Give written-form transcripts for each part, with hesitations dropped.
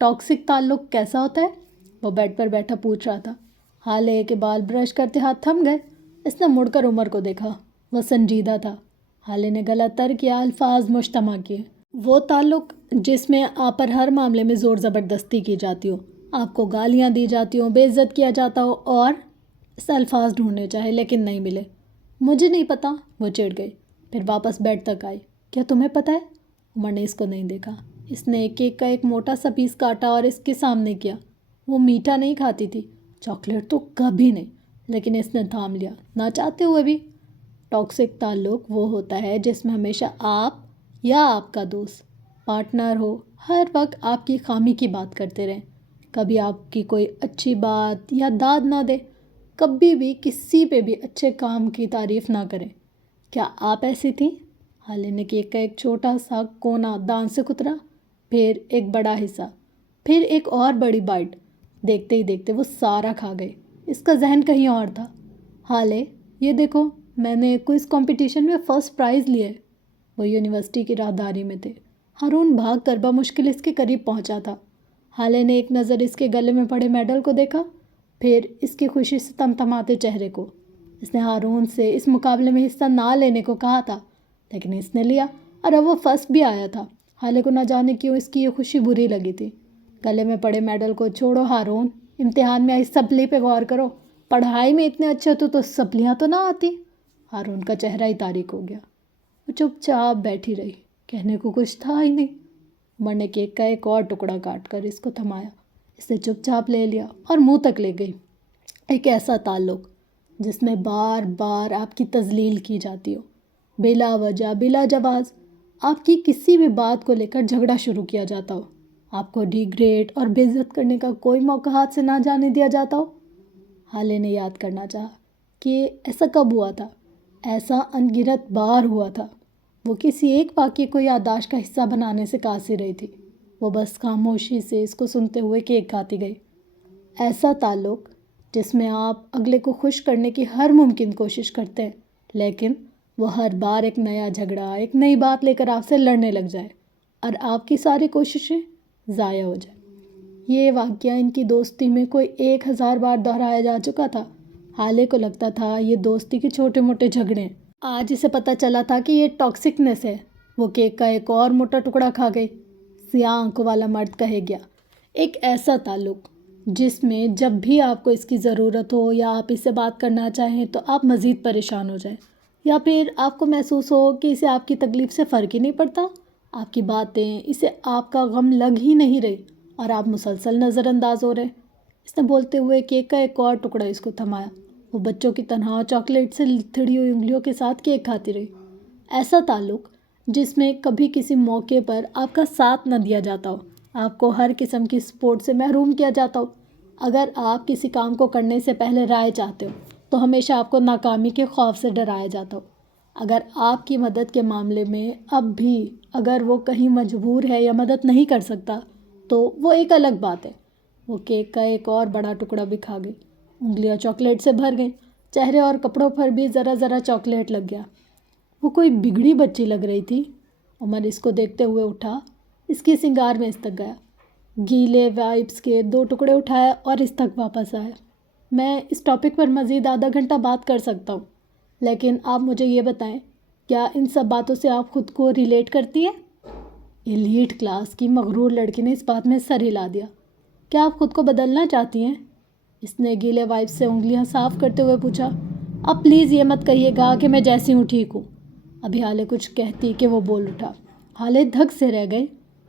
Toxic تعلق کیسا ہوتا ہے؟ وہ بیڈ پر بیٹھا پوچھ رہا تھا۔ حالے کے بال برش کرتے ہاتھ تھم گئے۔ اس نے مڑ کر عمر کو دیکھا۔ وہ سنجیدہ تھا۔ حالے نے گلا تر کیا، الفاظ مجتمع کیے۔ وہ تعلق جس میں آپ پر ہر معاملے میں زور زبردستی کی جاتی ہو، آپ کو گالیاں دی جاتی ہوں، بے عزت کیا جاتا ہو اور اس الفاظ ڈھونڈنے چاہے لیکن نہیں ملے۔ مجھے نہیں پتہ، وہ چڑ گئی۔ پھر واپس بیڈ تک آئی۔ کیا تمہیں پتہ ہے؟ عمر نے اس کو نہیں دیکھا۔ اس نے کیک کا ایک موٹا سا پیس کاٹا اور اس کے سامنے کیا۔ وہ میٹھا نہیں کھاتی تھی، چاکلیٹ تو کبھی نہیں، لیکن اس نے تھام لیا، نہ چاہتے ہوئے بھی۔ ٹاکسک تعلق وہ ہوتا ہے جس میں ہمیشہ آپ یا آپ کا دوست، پارٹنر ہو، ہر وقت آپ کی خامی کی بات کرتے رہیں، کبھی آپ کی کوئی اچھی بات یا داد نہ دے، کبھی بھی کسی پہ بھی اچھے کام کی تعریف نہ کریں۔ کیا آپ ایسی تھیں؟ حالے نے کیک کا ایک چھوٹا سا کونا دان سے کترا، پھر ایک بڑا حصہ، پھر ایک اور بڑی بائٹ۔ دیکھتے ہی دیکھتے وہ سارا کھا گئی۔ اس کا ذہن کہیں اور تھا۔ حالے، یہ دیکھو، میں نے کوئز کمپٹیشن میں فرسٹ پرائز لیا ہے۔ وہ یونیورسٹی کی راہداری میں تھے۔ ہارون بھاگ کر بمشکل اس کے قریب پہنچا تھا۔ حالے نے ایک نظر اس کے گلے میں پڑے میڈل کو دیکھا، پھر اس کی خوشی سے تمتماتے چہرے کو۔ اس نے ہارون سے اس مقابلے میں حصہ نہ لینے کو کہا تھا، لیکن اس نے لیا اور اب وہ فرسٹ بھی آیا تھا۔ حالے کو نہ جانے کیوں اس کی یہ خوشی بری لگی تھی۔ گلے میں پڑے میڈل کو چھوڑو ہارون، امتحان میں آئی سپلی پہ غور کرو۔ پڑھائی میں اتنے اچھے تو سپلیاں تو نہ آتی۔ ہارون کا چہرہ ہی تاریک ہو گیا۔ وہ چپ چاپ بیٹھی رہی، کہنے کو کچھ تھا ہی نہیں۔ عمر نے کیک کا ایک اور ٹکڑا کاٹ کر اس کو تھمایا۔ اس نے چپ چاپ لے لیا اور منہ تک لے گئی۔ ایک ایسا تعلق جس میں بار بار آپ کی تذلیل کی جاتی ہو، بلا وجہ، بلا جواز آپ کی کسی بھی بات کو لے کر جھگڑا شروع کیا جاتا ہو، آپ کو ڈیگریڈ اور بے عزت کرنے کا کوئی موقع ہاتھ سے نہ جانے دیا جاتا ہو۔ حالے نے یاد کرنا چاہا کہ ایسا کب ہوا تھا۔ ایسا ان گنت بار ہوا تھا۔ وہ کسی ایک واقعے کو یادداشت کا حصہ بنانے سے قاصر رہی تھی۔ وہ بس خاموشی سے اس کو سنتے ہوئے کیک کھاتی گئی۔ ایسا تعلق جس میں آپ اگلے کو خوش کرنے کی ہر ممکن کوشش کرتے ہیں، لیکن وہ ہر بار ایک نیا جھگڑا، ایک نئی بات لے کر آپ سے لڑنے لگ جائے اور آپ کی ساری کوششیں ضائع ہو جائیں۔ یہ واقعہ ان کی دوستی میں کوئی 1000 بار دہرایا جا چکا تھا۔ حالے کو لگتا تھا یہ دوستی کے چھوٹے موٹے جھگڑے ہیں۔ آج اسے پتہ چلا تھا کہ یہ ٹاکسکنس ہے۔ وہ کیک کا ایک اور موٹا ٹکڑا کھا گئی۔ سیاہ آنکھوں والا مرد کہے گیا، ایک ایسا تعلق جس میں جب بھی آپ کو اس کی ضرورت ہو یا آپ اس سے بات کرنا چاہیں تو آپ مزید پریشان ہو جائیں، یا پھر آپ کو محسوس ہو کہ اسے آپ کی تکلیف سے فرق ہی نہیں پڑتا، آپ کی باتیں اسے آپ کا غم لگ ہی نہیں رہی اور آپ مسلسل نظر انداز ہو رہے۔ اس نے بولتے ہوئے کیک کا ایک اور ٹکڑا اس کو تھمایا۔ وہ بچوں کی طرح چاکلیٹ سے لتھڑی ہوئی انگلیوں کے ساتھ کیک کھاتی رہی۔ ایسا تعلق جس میں کبھی کسی موقع پر آپ کا ساتھ نہ دیا جاتا ہو، آپ کو ہر قسم کی سپورٹ سے محروم کیا جاتا ہو، اگر آپ کسی کام کو کرنے سے پہلے رائے چاہتے ہو تو ہمیشہ آپ کو ناکامی کے خوف سے ڈرایا جاتا ہو، اگر آپ کی مدد کے معاملے میں اب بھی اگر وہ کہیں مجبور ہے یا مدد نہیں کر سکتا تو وہ ایک الگ بات ہے۔ وہ کیک کا ایک اور بڑا ٹکڑا بھی کھا گئی۔ انگلیاں چاکلیٹ سے بھر گئیں، چہرے اور کپڑوں پر بھی ذرا ذرا چاکلیٹ لگ گیا۔ وہ کوئی بگڑی بچی لگ رہی تھی۔ عمر اس کو دیکھتے ہوئے اٹھا، اس کی سنگار میں اس تک گیا، گیلے وائپس کے 2 ٹکڑے اٹھائے اور اس تک واپس آیا۔ میں اس ٹاپک پر مزید آدھا گھنٹہ بات کر سکتا ہوں، لیکن آپ مجھے یہ بتائیں، کیا ان سب باتوں سے آپ خود کو ریلیٹ کرتی ہیں؟ ایلیٹ کلاس کی مغرور لڑکی نے اس بات میں سر ہلا دیا۔ کیا آپ خود کو بدلنا چاہتی ہیں؟ اس نے گیلے وائپس سے انگلیاں صاف کرتے ہوئے پوچھا۔ اب پلیز یہ مت کہیے گا کہ میں جیسی ہوں ٹھیک ہوں۔ ابھی حالے کچھ کہتی کہ وہ بول اٹھا۔ حالے دھک سے رہ گئی۔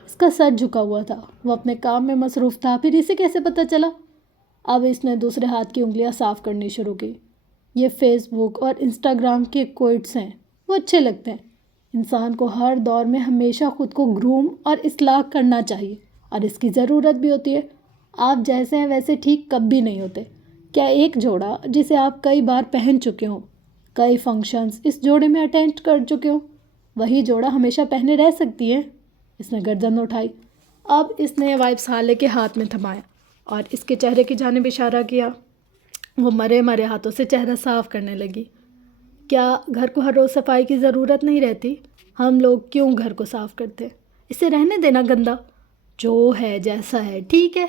اس کا سر جھکا ہوا تھا، وہ اپنے کام میں مصروف تھا، پھر اسے کیسے پتہ چلا؟ اب اس نے دوسرے ہاتھ کی انگلیاں صاف کرنی شروع کی۔ یہ فیس بک اور انسٹاگرام کے کوئٹس ہیں، وہ اچھے لگتے ہیں۔ انسان کو ہر دور میں ہمیشہ خود کو گروم اور اصلاح کرنا چاہیے، اور اس کی ضرورت بھی ہوتی ہے۔ آپ جیسے ہیں ویسے ٹھیک کبھی نہیں ہوتے۔ کیا ایک جوڑا جسے آپ کئی بار پہن چکے ہوں، کئی فنکشنز اس جوڑے میں اٹینڈ کر چکے ہوں، وہی جوڑا ہمیشہ پہنے رہ سکتی ہے؟ اس نے گردن اٹھائی۔ اب اس نے وائپس حالے کے ہاتھ میں تھمایا اور اس کے چہرے کی جانب اشارہ کیا۔ وہ مرے مرے ہاتھوں سے چہرہ صاف کرنے لگی۔ کیا گھر کو ہر روز صفائی کی ضرورت نہیں رہتی؟ ہم لوگ کیوں گھر کو صاف کرتے؟ اسے رہنے دینا گندا۔ جو ہے جیسا ہے ٹھیک ہے۔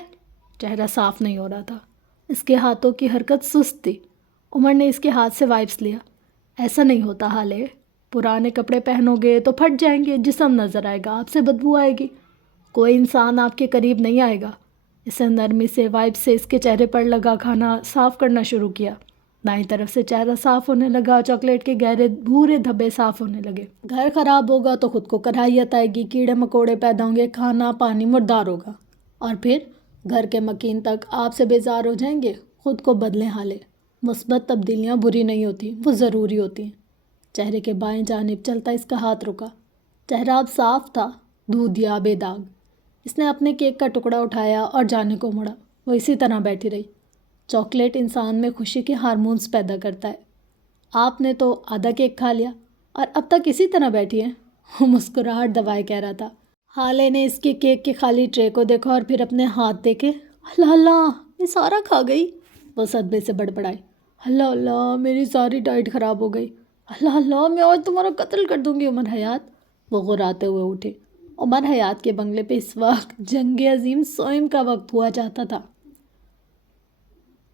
چہرہ صاف نہیں ہو رہا تھا، اس کے ہاتھوں کی حرکت سست تھی۔ عمر نے اس کے ہاتھ سے وائپس لیا۔ ایسا نہیں ہوتا حالے، پرانے کپڑے پہنو گے تو پھٹ جائیں گے، جسم نظر آئے گا، آپ سے بدبو آئے گی، کوئی انسان آپ کے قریب نہیں آئے گا۔ اسے نرمی سے وائپ سے اس کے چہرے پر لگا کھانا صاف کرنا شروع کیا۔ دائیں طرف سے چہرہ صاف ہونے لگا، چاکلیٹ کے گہرے بھورے دھبے صاف ہونے لگے۔ گھر خراب ہوگا تو خود کو کراہیت آئے گی، کیڑے مکوڑے پیدا ہوں گے، کھانا پانی مردار ہوگا، اور پھر گھر کے مکین تک آپ سے بیزار ہو جائیں گے۔ خود کو بدلیں حالے، مثبت تبدیلیاں بری نہیں ہوتی، وہ ضروری ہوتی ہیں۔ چہرے کے بائیں جانب چلتا اس کا ہاتھ رکا۔ چہرہ اب صاف تھا، دودھیا بے داغ۔ اس نے اپنے کیک کا ٹکڑا اٹھایا اور جانے کو مڑا۔ وہ اسی طرح بیٹھی رہی۔ چاکلیٹ انسان میں خوشی کے ہارمونز پیدا کرتا ہے۔ آپ نے تو آدھا کیک کھا لیا اور اب تک اسی طرح بیٹھی ہیں۔ وہ مسکراہٹ دبائے کہہ رہا تھا۔ حالے نے اس کے کیک کی خالی ٹرے کو دیکھا اور پھر اپنے ہاتھ دیکھے۔ اللہ اللہ، یہ سارا کھا گئی۔ وہ صدمے سے بڑبڑائی۔ اللہ اللہ، میری ساری ڈائٹ خراب ہو گئی۔ اللہ اللہ، میں آج تمہارا قتل کر دوں گی عمر حیات۔ وہ غراتے ہوئے اٹھے۔ عمر حیات کے بنگلے پہ اس وقت جنگ عظیم سوئم کا وقت ہوا چاہتا تھا۔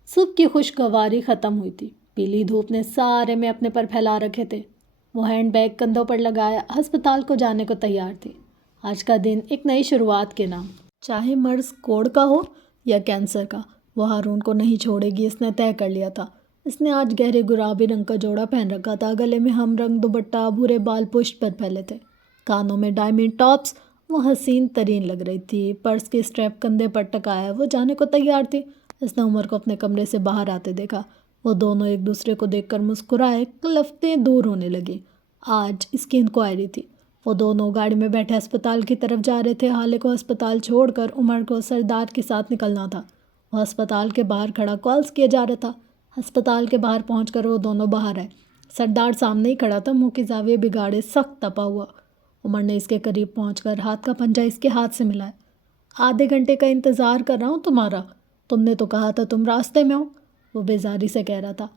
صبح کی خوشگواری ختم ہوئی تھی۔ پیلی دھوپ نے سارے میں اپنے پر پھیلا رکھے تھے۔ وہ ہینڈ بیگ کندھوں پر لگایا ہسپتال کو جانے کو تیار تھی۔ آج کا دن ایک نئی شروعات کے نام، چاہے مرض کوڑ کا ہو یا کینسر کا، وہ ہارون کو نہیں چھوڑے گی، اس نے طے کر لیا تھا۔ اس نے آج گہرے گلابی رنگ کا جوڑا پہن رکھا تھا، گلے میں ہم رنگ دوپٹہ، بھورے بال پشت پر پھیلے تھے، کانوں میں ڈائمنڈ ٹاپس، وہ حسین ترین لگ رہی تھی۔ پرس کی اسٹریپ کندھے پر ٹکایا وہ جانے کو تیار تھی۔ اس نے عمر کو اپنے کمرے سے باہر آتے دیکھا۔ وہ دونوں ایک دوسرے کو دیکھ کر مسکرائے، لفتیں دور ہونے لگیں۔ آج اس کی انکوائری تھی۔ وہ دونوں گاڑی میں بیٹھے ہسپتال کی طرف جا رہے تھے۔ حالے کو ہسپتال چھوڑ کر عمر کو سردار کے ساتھ نکلنا تھا۔ وہ ہسپتال کے باہر کھڑا کالز کیا جا رہا تھا۔ ہسپتال کے باہر پہنچ کر وہ دونوں باہر آئے۔ سردار سامنے ہی کھڑا تھا، منہ کی زاویے بگاڑے، سخت تپا ہوا۔ عمر نے اس کے قریب پہنچ کر ہاتھ کا پنجہ اس کے ہاتھ سے ملایا۔ آدھے گھنٹے کا انتظار کر رہا ہوں تمہارا، تم نے تو کہا تھا تم راستے میں ہو، وہ بیزاری سے کہہ رہا تھا۔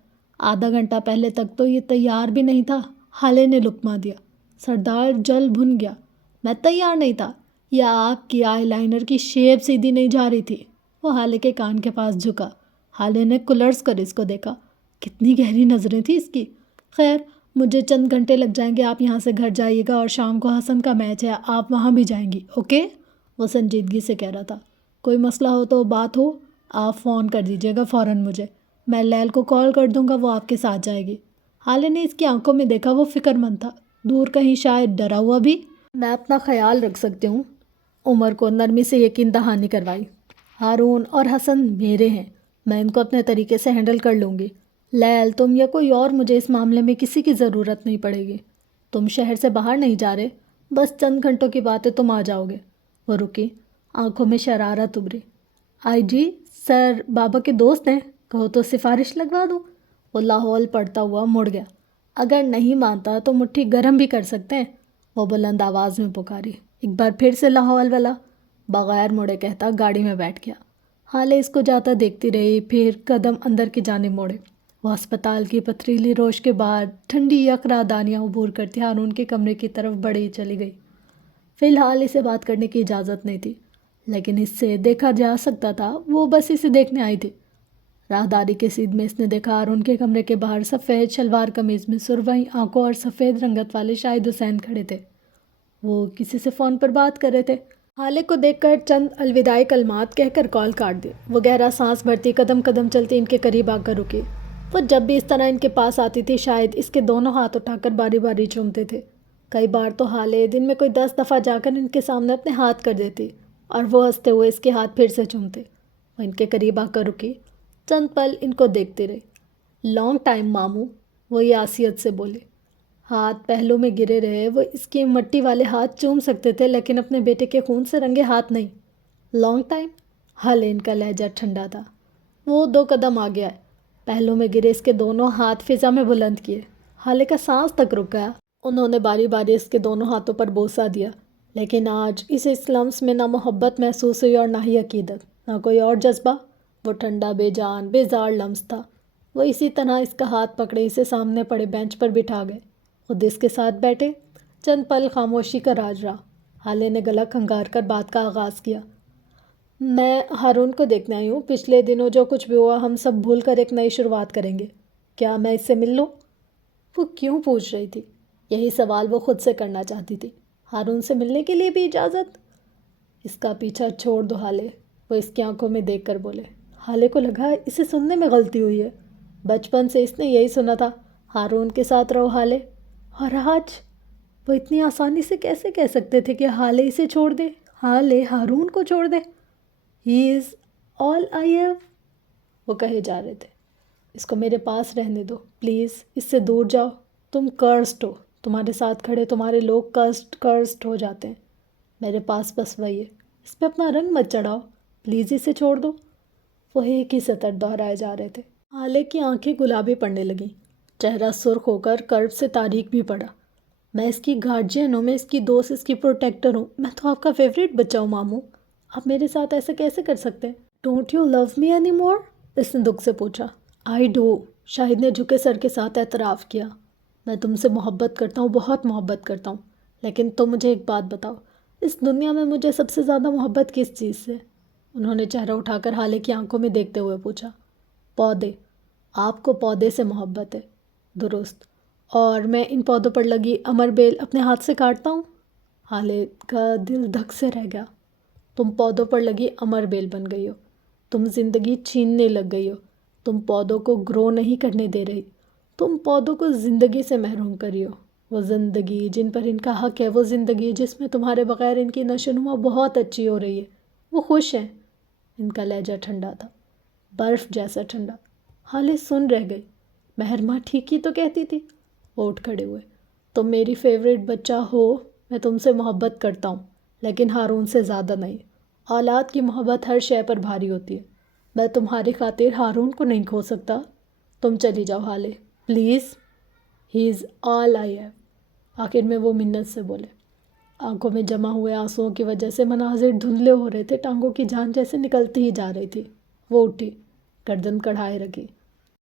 آدھا گھنٹہ پہلے تک تو یہ تیار بھی نہیں تھا، حالے نے لقمہ دیا۔ سردار جل بھن گیا۔ میں تیار نہیں تھا، یا آپ کی آئی لائنر کی شیپ سیدھی نہیں جا رہی تھی۔ وہ حالے کے کان کے پاس جھکا۔ حالے نے کلرز کر اس کو دیکھا۔ کتنی گہری نظریں تھیں اس کی۔ خیر، مجھے چند گھنٹے لگ جائیں گے، آپ یہاں سے گھر جائیے گا، اور شام کو حسن کا میچ ہے، آپ وہاں بھی جائیں گی، اوکے؟ وہ سنجیدگی سے کہہ رہا تھا۔ کوئی مسئلہ ہو تو بات ہو، آپ فون کر دیجیے گا فوراً مجھے، میں لیل کو کال کر دوں گا، وہ آپ کے ساتھ جائے گی۔ حالے نے اس کی آنکھوں میں دیکھا، وہ فکر مند تھا، دور کہیں شاید ڈرا ہوا بھی۔ میں اپنا خیال رکھ سکتی ہوں، عمر کو نرمی سے یقین دہانی کروائی۔ ہارون اور حسن میرے ہیں، میں ان کو اپنے طریقے سے ہینڈل کر لوں گی۔ لیل، تم یا کوئی اور، مجھے اس معاملے میں کسی کی ضرورت نہیں پڑے گی۔ تم شہر سے باہر نہیں جا رہے، بس چند گھنٹوں کی بات ہے، تم آ جاؤ گے۔ وہ رکی، آنکھوں میں شرارت ابھری۔ آئی جی سر بابا کے دوست ہیں، کہو تو سفارش لگوا دوں۔ وہ لاہور پڑتا ہوا مڑ گیا۔ اگر نہیں مانتا تو مٹھی گرم بھی کر سکتے ہیں، وہ بلند آواز میں پکاری۔ ایک بار پھر سے لاہور والا بغیر مڑے کہتا گاڑی میں بیٹھ گیا۔ حالے اس کو جاتا دیکھتی رہی، پھر قدم اندر کی جانب موڑے۔ وہ ہسپتال کی پتھریلی روش کے بعد ٹھنڈی یکرا دانیاں عبور کرتی ہارون کے کمرے کی طرف بڑھی چلی گئی۔ فی الحال اسے بات کرنے کی اجازت نہیں تھی، لیکن اس سے دیکھا جا سکتا تھا، وہ بس اسے دیکھنے آئی تھی۔ راہداری کے سیدھ میں اس نے دیکھا ہارون کے کمرے کے باہر سفید شلوار قمیض میں سرمئی آنکھوں اور سفید رنگت والے شاہد حسین کھڑے تھے۔ وہ کسی سے فون پر بات کر رہے تھے۔ حالے کو دیکھ کر چند الوداعی کلمات کہہ کر کال کاٹ دی۔ وہ گہرا سانس بھرتی قدم قدم چلتی ان کے قریب آ کر رکی۔ وہ جب بھی اس طرح ان کے پاس آتی تھی، شاید اس کے دونوں ہاتھ اٹھا کر باری باری چومتے تھے۔ کئی بار تو حالے دن میں کوئی 10 دفعہ جا کر ان کے سامنے اپنے ہاتھ کر دیتی، اور وہ ہنستے ہوئے اس کے ہاتھ پھر سے چومتے۔ وہ ان کے قریب آ کر رکی، چند پل ان کو دیکھتے رہے۔ لانگ ٹائم ماموں، وہ یاسیت سے بولے۔ ہاتھ پہلو میں گرے رہے، وہ اس کے مٹی والے ہاتھ چوم سکتے تھے، لیکن اپنے بیٹے کے خون سے رنگے ہاتھ نہیں۔ Long time? حالے ان کا لہجہ ٹھنڈا تھا۔ وہ 2 قدم آ گیا، پہلو میں گرے اس کے دونوں ہاتھ فضا میں بلند کیے۔ حالے کا سانس تک رک گیا۔ انہوں نے باری باری اس کے دونوں ہاتھوں پر بوسہ دیا، لیکن آج اسے اس لمس میں نہ محبت محسوس ہوئی اور نہ ہی عقیدت، نہ کوئی اور جذبہ۔ وہ ٹھنڈا بے جان بیزار لمس تھا۔ وہ اسی طرح اس کا ہاتھ پکڑے اسے سامنے پڑے بینچ پر بٹھا گئے، خود اس کے ساتھ بیٹھے۔ چند پل خاموشی کا راج رہا۔ حالے نے گلا کھنگار کر بات کا آغاز کیا۔ میں ہارون کو دیکھنے آئی ہوں، پچھلے دنوں جو کچھ بھی ہوا ہم سب بھول کر ایک نئی شروعات کریں گے، کیا میں اس سے مل لوں؟ وہ کیوں پوچھ رہی تھی؟ یہی سوال وہ خود سے کرنا چاہتی تھی۔ ہارون سے ملنے کے لیے بھی اجازت؟ اس کا پیچھا چھوڑ دو حالے، وہ اس کی آنکھوں میں دیکھ کر بولے۔ حالے کو لگا اسے سننے میں غلطی ہوئی ہے، بچپن سے اس نے یہی سنا تھا، ہارون کے ساتھ رہو حالے، اور آج وہ اتنی آسانی سے کیسے کہہ سکتے تھے کہ حالے اسے چھوڑ دے، حالے ہارون کو چھوڑ دے؟ ہی از آل آئی ہیو، وہ کہے جا رہے تھے۔ اس کو میرے پاس رہنے دو پلیز، اس سے دور جاؤ، تم کرسڈ ہو، تمہارے ساتھ کھڑے تمہارے لوگ کرسڈ ہو جاتے ہیں، میرے پاس بس وہی ہے، اس پہ اپنا رنگ مت چڑھاؤ، پلیز اسے چھوڑ دو۔ وہ ایک ہی سطر دہرائے جا رہے تھے۔ حالے کی آنکھیں گلابی پڑنے لگیں، چہرہ سرخ ہو کر کرب سے تاریک بھی پڑا۔ میں اس کی گارجین ہوں، میں اس کی دوست، اس کی پروٹیکٹر ہوں، میں تو آپ کا فیوریٹ بچہ ہوں ماموں، آپ میرے ساتھ ایسے کیسے کر سکتے ہیں؟ Don't you love me any more? اس نے دکھ سے پوچھا۔ آئی ڈو، شاہد نے جھکے سر کے ساتھ اعتراف کیا۔ میں تم سے محبت کرتا ہوں، بہت محبت کرتا ہوں، لیکن تم مجھے ایک بات بتاؤ، اس دنیا میں مجھے سب سے زیادہ محبت کس چیز سے؟ انہوں نے چہرہ اٹھا کر حالے کی آنکھوں میں دیکھتے ہوئے پوچھا۔ پودے، آپ کو پودے سے محبت ہے، درست، اور میں ان پودوں پر لگی امر بیل اپنے ہاتھ سے کاٹتا ہوں؟ حالے کا دل دھک سے رہ گیا۔ تم پودوں پر لگی امر بیل بن گئی ہو، تم زندگی چھیننے لگ گئی ہو، تم پودوں کو گرو نہیں کرنے دے رہی، تم پودوں کو زندگی سے محروم کری ہو۔ وہ زندگی جن پر ان کا حق ہے، وہ زندگی جس میں تمہارے بغیر ان کی نشو و نما بہت اچھی ہو رہی ہے، وہ خوش ہیں۔ ان کا لہجہ ٹھنڈا تھا، برف جیسا ٹھنڈا۔ حالے سن رہ گئی۔ مہر ماں ٹھیک ہی تو کہتی تھی۔ وہ اٹھ کھڑے ہوئے۔ تم میری فیوریٹ بچہ ہو، میں تم سے محبت کرتا ہوں، لیکن ہارون سے زیادہ نہیں۔ اولاد کی محبت ہر شے پر بھاری ہوتی ہے، میں تمہاری خاطر ہارون کو نہیں کھو سکتا۔ تم چلی جاؤ حالے، please, he is all I have, آخر میں وہ منت سے بولے۔ آنکھوں میں جمع ہوئے آنسوؤں کی وجہ سے مناظر دھندلے ہو رہے تھے، ٹانگوں کی جان جیسے نکلتی ہی جا رہی تھی۔ وہ اٹھی، گردن کڑھائے رکھی،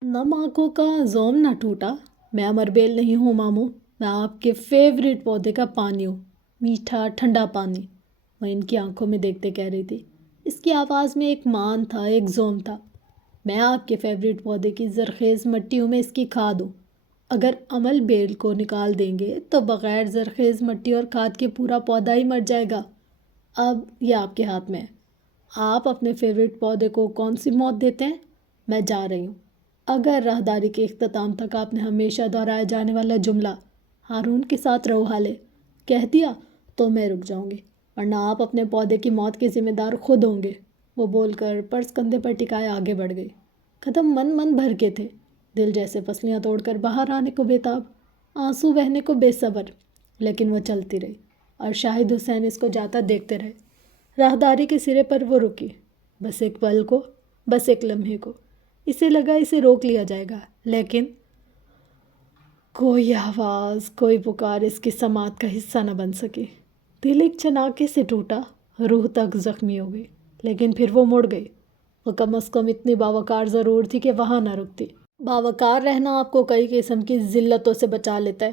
نم آنکھوں کا زوم نہ ٹوٹا۔ میں امر بیل نہیں ہوں ماموں، میں آپ کے فیوریٹ پودے کا پانی ہوں، میٹھا ٹھنڈا پانی، وہ ان کی آنکھوں میں دیکھتے کہہ رہی تھی۔ اس کی آواز میں ایک مان تھا، ایک زوم تھا۔ میں آپ کے فیوریٹ پودے کی زرخیز مٹی ہوں، میں اس کی کھاد ہوں۔ اگر امل بیل کو نکال دیں گے تو بغیر زرخیز مٹی اور کھاد کے پورا پودا ہی مر جائے گا۔ اب یہ آپ کے ہاتھ میں ہے، آپ اپنے فیوریٹ پودے کو کون سی موت دیتے ہیں؟ میں جا رہی ہوں۔ اگر راہداری کے اختتام تک آپ نے ہمیشہ دہرایا جانے والا جملہ ہارون کے ساتھ رہو حالے کہہ دیا تو میں رک جاؤں گی، ورنہ آپ اپنے پودے کی موت کے ذمہ دار خود ہوں گے۔ وہ بول کر پرس کندھے پر ٹکائے آگے بڑھ گئی۔ قدم من بھر کے تھے، دل جیسے پسلیاں توڑ کر باہر آنے کو بےتاب، آنسو بہنے کو بے صبر، لیکن وہ چلتی رہی اور شاہد حسین اس کو جاتا دیکھتے رہے۔ راہداری کے سرے پر وہ رکی، بس ایک پل کو، بس ایک لمحے کو۔ اسے لگا اسے روک لیا جائے گا، لیکن کوئی آواز، کوئی پکار اس کی سماعت کا حصہ نہ بن سکی۔ دل ایک چناکے سے ٹوٹا، روح تک زخمی ہو گئی، لیکن پھر وہ مڑ گئی۔ وہ کم از کم اتنی باوقار ضرور تھی کہ وہاں نہ رکتی۔ باوقار رہنا آپ کو کئی قسم کی ذلتوں سے بچا لیتا ہے۔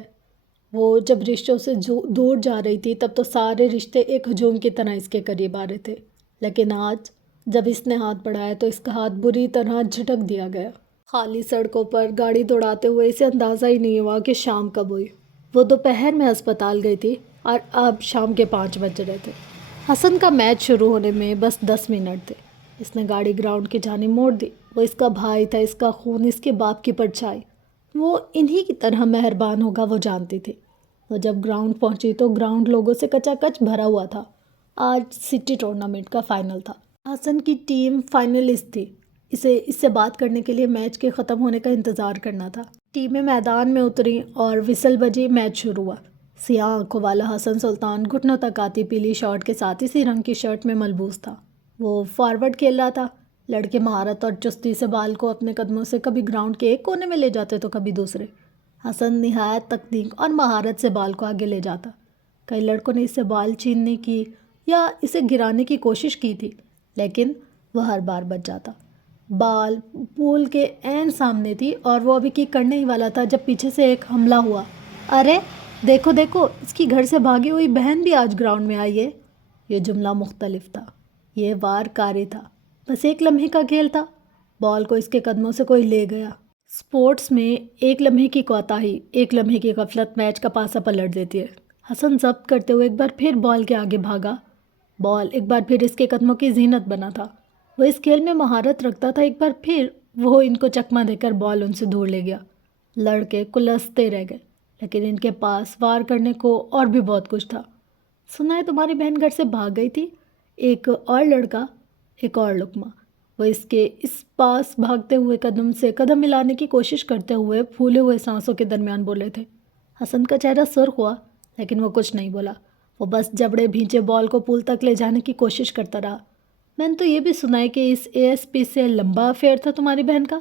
وہ جب رشتوں سے دور جا رہی تھی تب تو سارے رشتے ایک ہجوم کی طرح اس کے قریب آ رہے تھے، لیکن آج جب اس نے ہاتھ بڑھایا تو اس کا ہاتھ بری طرح جھٹک دیا گیا۔ خالی سڑکوں پر گاڑی دوڑاتے ہوئے اسے اندازہ ہی نہیں ہوا کہ شام کب ہوئی۔ وہ دوپہر میں ہسپتال گئی تھی اور اب شام کے 5 بج رہے تھے۔ حسن کا میچ شروع ہونے میں بس 10 منٹ تھے۔ اس نے گاڑی گراؤنڈ کی جانب موڑ دی۔ وہ اس کا بھائی تھا، اس کا خون، اس کے باپ کی پرچھائی۔ وہ انہی کی طرح مہربان ہوگا، وہ جانتی تھی۔ وہ جب گراؤنڈ پہنچی تو گراؤنڈ لوگوں سے کچا کچ بھرا ہوا تھا۔ آج سٹی ٹورنامنٹ کا فائنل تھا۔ حسن کی ٹیم فائنلسٹ تھی، اسے اس سے بات کرنے کے لیے میچ کے ختم ہونے کا انتظار کرنا تھا۔ ٹیمیں میدان میں اتریں اور وسل بجی، میچ شروع ہوا۔ سیاہ آنکھوں والا حسن سلطان گھٹنوں تک آتی پیلی شارٹ کے ساتھ اسی رنگ کی شرٹ میں ملبوس تھا۔ وہ فارورڈ کھیل رہا تھا۔ لڑکے مہارت اور چستی سے بال کو اپنے قدموں سے کبھی گراؤنڈ کے ایک کونے میں لے جاتے تو کبھی دوسرے۔ حسن نہایت تکنیک اور مہارت سے بال کو آگے لے جاتا۔ کئی لڑکوں نے اس سے بال چھیننے کی یا اسے گرانے کی کوشش کی تھی، لیکن وہ ہر بار بچ جاتا۔ بال پول کے عین سامنے تھی اور وہ ابھی کک کرنے ہی والا تھا جب پیچھے سے ایک حملہ ہوا۔ ارے دیکھو دیکھو، اس کی گھر سے بھاگی ہوئی بہن بھی آج گراؤنڈ میں آئی ہے۔ یہ جملہ مختلف تھا، یہ وار کاری تھا، بس ایک لمحے کا کھیل تھا۔ بال کو اس کے قدموں سے کوئی لے گیا۔ سپورٹس میں ایک لمحے کی کوتاہی، ایک لمحے کی غفلت میچ کا پاسا پلٹ دیتی ہے۔ حسن ضبط کرتے ہوئے ایک بار پھر بال کے آگے بھاگا۔ بال ایک بار پھر اس کے قدموں کی زینت بنا تھا۔ وہ اس کھیل میں مہارت رکھتا تھا۔ ایک بار پھر وہ ان کو چکمہ دے کر بال ان سے دور لے گیا۔ لڑکے کلستے رہ گئے، لیکن ان کے پاس وار کرنے کو اور بھی بہت کچھ تھا۔ سنا ہے تمہاری بہن گھر سے بھاگ گئی تھی؟ ایک اور لڑکا، ایک اور لقمہ، وہ اس کے اس پاس بھاگتے ہوئے قدم سے قدم ملانے کی کوشش کرتے ہوئے پھولے ہوئے سانسوں کے درمیان بولے تھے۔ حسن کا چہرہ سرخ ہوا، لیکن وہ کچھ نہیں بولا۔ وہ بس جبڑے بھینچے بال کو پول تک لے جانے کی کوشش کرتا رہا۔ میں نے تو یہ بھی سنا ہے کہ اس ASP سے لمبا افیئر تھا تمہاری بہن کا۔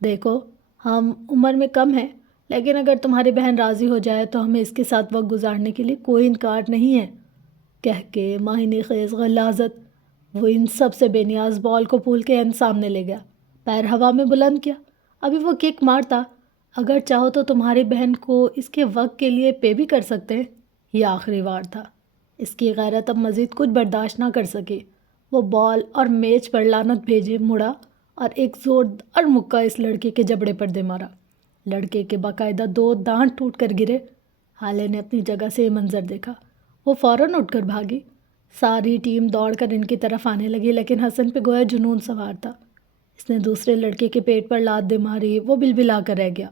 دیکھو، ہم عمر میں کم ہیں، لیکن اگر تمہاری بہن راضی ہو جائے تو ہمیں اس کے ساتھ وقت گزارنے کے لیے کوئی انکار نہیں ہے، کہہ کے ماہنی خیز غلاظت وہ ان سب سے بے نیاز بال کو پول کے اینڈ سامنے لے گیا، پیر ہوا میں بلند کیا۔ ابھی وہ کک مارتا۔ اگر چاہو تو تمہاری بہن کو اس کے وقت کے لیے پے بھی کر سکتے ہیں۔ یہ آخری وار تھا۔ اس کی غیرت اب مزید کچھ برداشت نہ کر سکی۔ وہ بال اور میچ پر لعنت بھیجے مڑا اور ایک زوردار مکہ اس لڑکے کے جبڑے پر دے مارا۔ لڑکے کے باقاعدہ 2 دانت ٹوٹ کر گرے۔ حالے نے اپنی جگہ سے یہ منظر دیکھا۔ وہ فوراً اٹھ کر بھاگی۔ ساری ٹیم دوڑ کر ان کی طرف آنے لگی، لیکن حسن پہ گویا جنون سوار تھا۔ اس نے دوسرے لڑکے کے پیٹ پر لات دے ماری۔ وہ بلبلا کر رہ گیا۔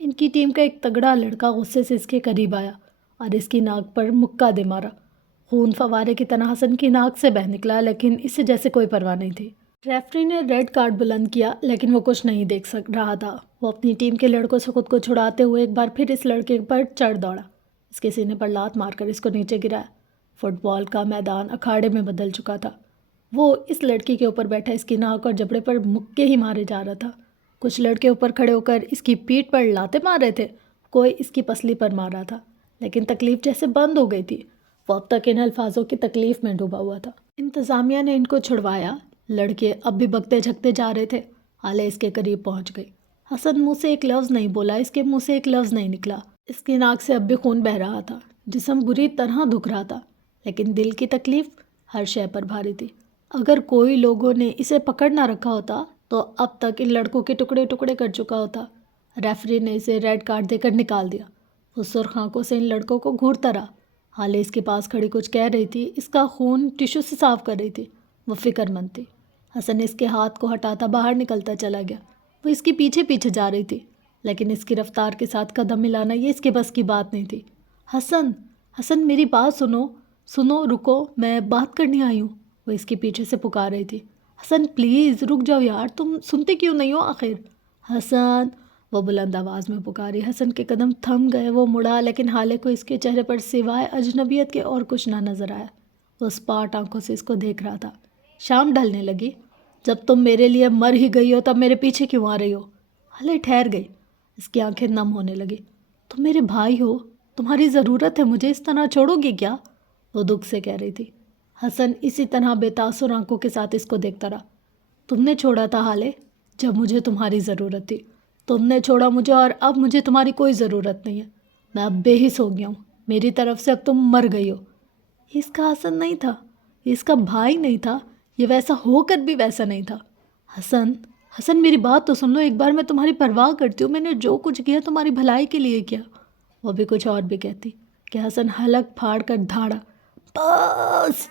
ان کی ٹیم کا ایک تگڑا لڑکا غصے سے اس کے قریب آیا اور اس کی ناک پر مکہ دے مارا۔ خون فوارے کی طرح حسن کی ناک سے بہہ نکلا، لیکن اسے جیسے کوئی پرواہ نہیں تھی۔ ریفری نے ریڈ کارڈ بلند کیا، لیکن وہ کچھ نہیں دیکھ رہا تھا۔ وہ اپنی ٹیم کے لڑکوں سے خود کو چھڑاتے ہوئے ایک بار پھر اس لڑکے پر چڑھ دوڑا، اس کے سینے پر لات مار کر اس کو نیچے گرایا۔ فٹ بال کا میدان اکھاڑے میں بدل چکا تھا۔ وہ اس لڑکی کے اوپر بیٹھا اس کی ناک اور جبڑے پر مکے ہی مارے جا رہا تھا۔ کچھ لڑکے اوپر کھڑے ہو کر اس کی پیٹھ پر لاتے مار رہے تھے، کوئی اس کی پسلی پر مار رہا تھا، لیکن تکلیف جیسے بند ہو گئی تھی۔ وہ اب تک ان الفاظوں کی تکلیف میں ڈوبا ہوا تھا۔ انتظامیہ نے ان کو چھڑوایا۔ لڑکے اب بھی بگتے جھکتے جا رہے تھے۔ حالے اس کے قریب پہنچ گئی۔ حسن منہ سے ایک لفظ نہیں بولا، اس کے منہ سے ایک لفظ نہیں نکلا۔ اس کی ناک سے اب بھی خون بہہ رہا تھا، جسم بری طرح دکھ رہا تھا، لیکن دل کی تکلیف ہر شے پر بھاری تھی۔ اگر کوئی لوگوں نے اسے پکڑ نہ رکھا ہوتا تو اب تک ان لڑکوں کے ٹکڑے ٹکڑے کر چکا ہوتا۔ ریفری نے اسے ریڈ کارڈ دے کر نکال دیا۔ وہ سرخ آنکھوں سے ان لڑکوں کو گھورتا رہا۔ حالے اس کے پاس کھڑی کچھ کہہ رہی تھی، اس کا خون ٹشو سے صاف کر رہی تھی۔ وہ فکر مند تھی۔ حسن اس کے ہاتھ کو ہٹاتا باہر نکلتا چلا گیا۔ وہ اس کے پیچھے پیچھے جا رہی تھی، لیکن اس کی رفتار کے ساتھ قدم ملانا یہ اس کے بس کی بات نہیں تھی۔ حسن، حسن میری بات سنو، سنو، رکو، میں بات کرنے آئی ہوں، وہ اس کے پیچھے سے پکار رہی تھی۔ حسن پلیز رک جاؤ یار، تم سنتے کیوں نہیں ہو آخر؟ حسن، وہ بلند آواز میں پکاری۔ حسن کے قدم تھم گئے۔ وہ مڑا، لیکن حالے کو اس کے چہرے پر سوائے اجنبیت کے اور کچھ نہ نظر آیا۔ وہ اسپاٹ آنکھوں سے اس کو دیکھ رہا تھا۔ شام ڈھلنے لگی۔ جب تم میرے لیے مر ہی گئی ہو تب میرے پیچھے کیوں آ رہی ہو؟ حالے ٹھہر گئی۔ اس کی آنکھیں نم ہونے لگی۔ تم میرے بھائی ہو، تمہاری ضرورت ہے مجھے، اس طرح چھوڑو گی کیا؟ وہ دکھ سے کہہ رہی تھی۔ حسن اسی طرح بے تاثر آنکھوں کے ساتھ اس کو دیکھتا رہا۔ تم نے چھوڑا تھا حالے، جب مجھے تمہاری ضرورت تھی۔ تم نے چھوڑا مجھے اور اب مجھے تمہاری کوئی ضرورت نہیں ہے۔ میں اب بے حس ہو گیا ہوں، میری طرف سے اب تم مر گئی ہو۔ یہ اس کا حسن نہیں تھا، یہ اس کا بھائی نہیں تھا، یہ ویسا ہو کر بھی ویسا نہیں تھا۔ حسن، حسن میری بات تو سن لو ایک بار، میں تمہاری پرواہ کرتی ہوں، میں نے جو کچھ کیا تمہاری بھلائی کے لیے کیا۔ وہ بھی کچھ اور بھی کہتی کہ حسن حلق پھاڑ کر دھاڑا۔ بس،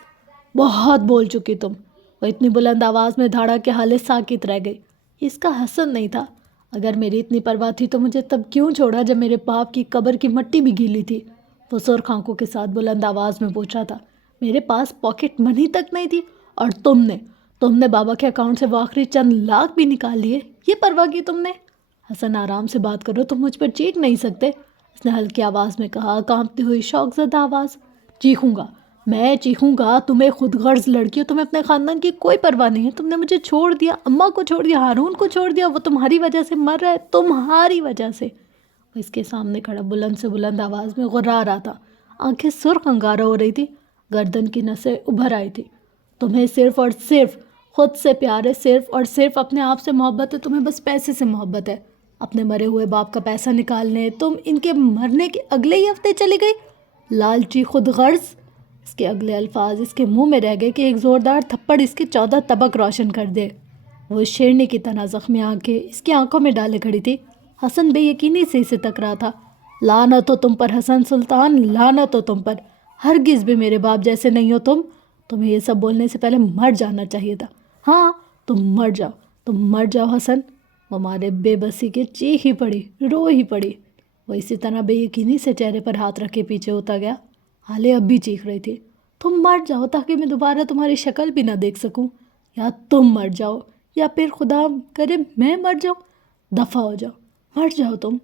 بہت بول چکی تم، وہ اتنی بلند آواز میں دھاڑا کہ حالے ساکت رہ گئی۔ یہ اس کا حسن نہیں تھا۔ اگر میری اتنی پرواہ تھی تو مجھے تب کیوں چھوڑا جب میرے باپ کی قبر کی مٹی بھی گیلی تھی؟ وہ سرخ آنکھوں کے ساتھ بلند آواز میں پوچھا تھا۔ میرے پاس پاکٹ منی تک نہیں تھی، اور تم نے بابا کے اکاؤنٹ سے وہ آخری چند لاکھ بھی نکال لیے، یہ پرواہ کی تم نے؟ حسن آرام سے بات کرو، تم مجھ پر چیخ نہیں سکتے، اس نے ہلکی آواز میں کہا، کانپتی ہوئی شوق زدہ آواز۔ چیخوں گا، میں چیخوں گا، تمہیں خود غرض لڑکی ہو، تمہیں اپنے خاندان کی کوئی پرواہ نہیں ہے، تم نے مجھے چھوڑ دیا، اماں کو چھوڑ دیا، ہارون کو چھوڑ دیا، وہ تمہاری وجہ سے مر رہا ہے، تمہاری وجہ سے۔ وہ اس کے سامنے کھڑا بلند سے بلند آواز میں غرا رہا تھا۔ آنکھیں سرخ انگارہ ہو رہی تھی، گردن کی نسیں ابھر آئی تھی۔ تمہیں صرف اور صرف خود سے پیار ہے، صرف اور صرف اپنے آپ سے محبت ہے، تمہیں بس پیسے سے محبت ہے۔ اپنے مرے ہوئے باپ کا پیسہ نکالنے تم ان کے مرنے کے اگلے ہی ہفتے چلی گئی۔ لالچی خود غرض۔ اس کے اگلے الفاظ اس کے منہ میں رہ گئے کہ ایک زوردار تھپڑ اس کے 14 طبق روشن کر دے۔ وہ شیرنی کی طرح زخمی آنکھیں اس کی آنکھوں میں ڈالے کھڑی تھی۔ حسن بے یقینی سے اسے تک رہا تھا۔ لعنت ہو تم پر حسن سلطان، لعنت ہو تم پر، ہرگز بھی میرے باپ جیسے نہیں ہو تم۔ تمہیں یہ سب بولنے سے پہلے مر جانا چاہیے تھا۔ ہاں تم مر جاؤ، تم مر جاؤ حسن۔ وہ ہمارے بے بسی کے چیخ ہی پڑی، رو ہی پڑی۔ وہ اسی طرح بے یقینی سے چہرے پر ہاتھ رکھ کے پیچھے ہوتا گیا۔ حالے اب بھی چیخ رہی تھی، تم مر جاؤ تاکہ میں دوبارہ تمہاری شکل بھی نہ دیکھ سکوں، یا تم مر جاؤ یا پھر خدا کرے میں مر جاؤں، دفع ہو جاؤ، مر جاؤ تم۔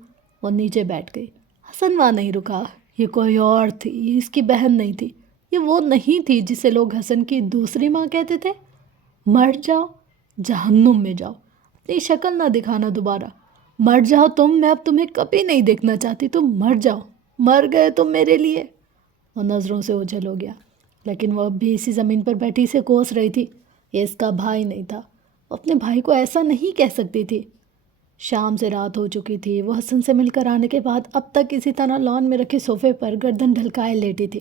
وہ نیچے بیٹھ گئی۔ حسن وہاں نہیں رکا۔ یہ کوئی اور تھی، یہ اس کی بہن نہیں تھی، یہ وہ نہیں تھی جسے لوگ حسن کی دوسری ماں کہتے تھے۔ مر جاؤ، جہنم میں جاؤ، اپنی شکل نہ دکھانا دوبارہ، مر جاؤ تم، میں اب تمہیں کبھی نہیں دیکھنا چاہتی، تم مر جاؤ، مر گئے تم میرے لیے۔ وہ نظروں سے اوجھل ہو گیا، لیکن وہ اب بھی اسی زمین پر بیٹھی سے کوس رہی تھی۔ یہ اس کا بھائی نہیں تھا، وہ اپنے بھائی کو ایسا نہیں کہہ سکتی تھی۔ شام سے رات ہو چکی تھی۔ وہ حسن سے مل کر آنے کے بعد اب تک اسی طرح لان میں رکھے صوفے پر گردن ڈھلکائے لیٹی تھی۔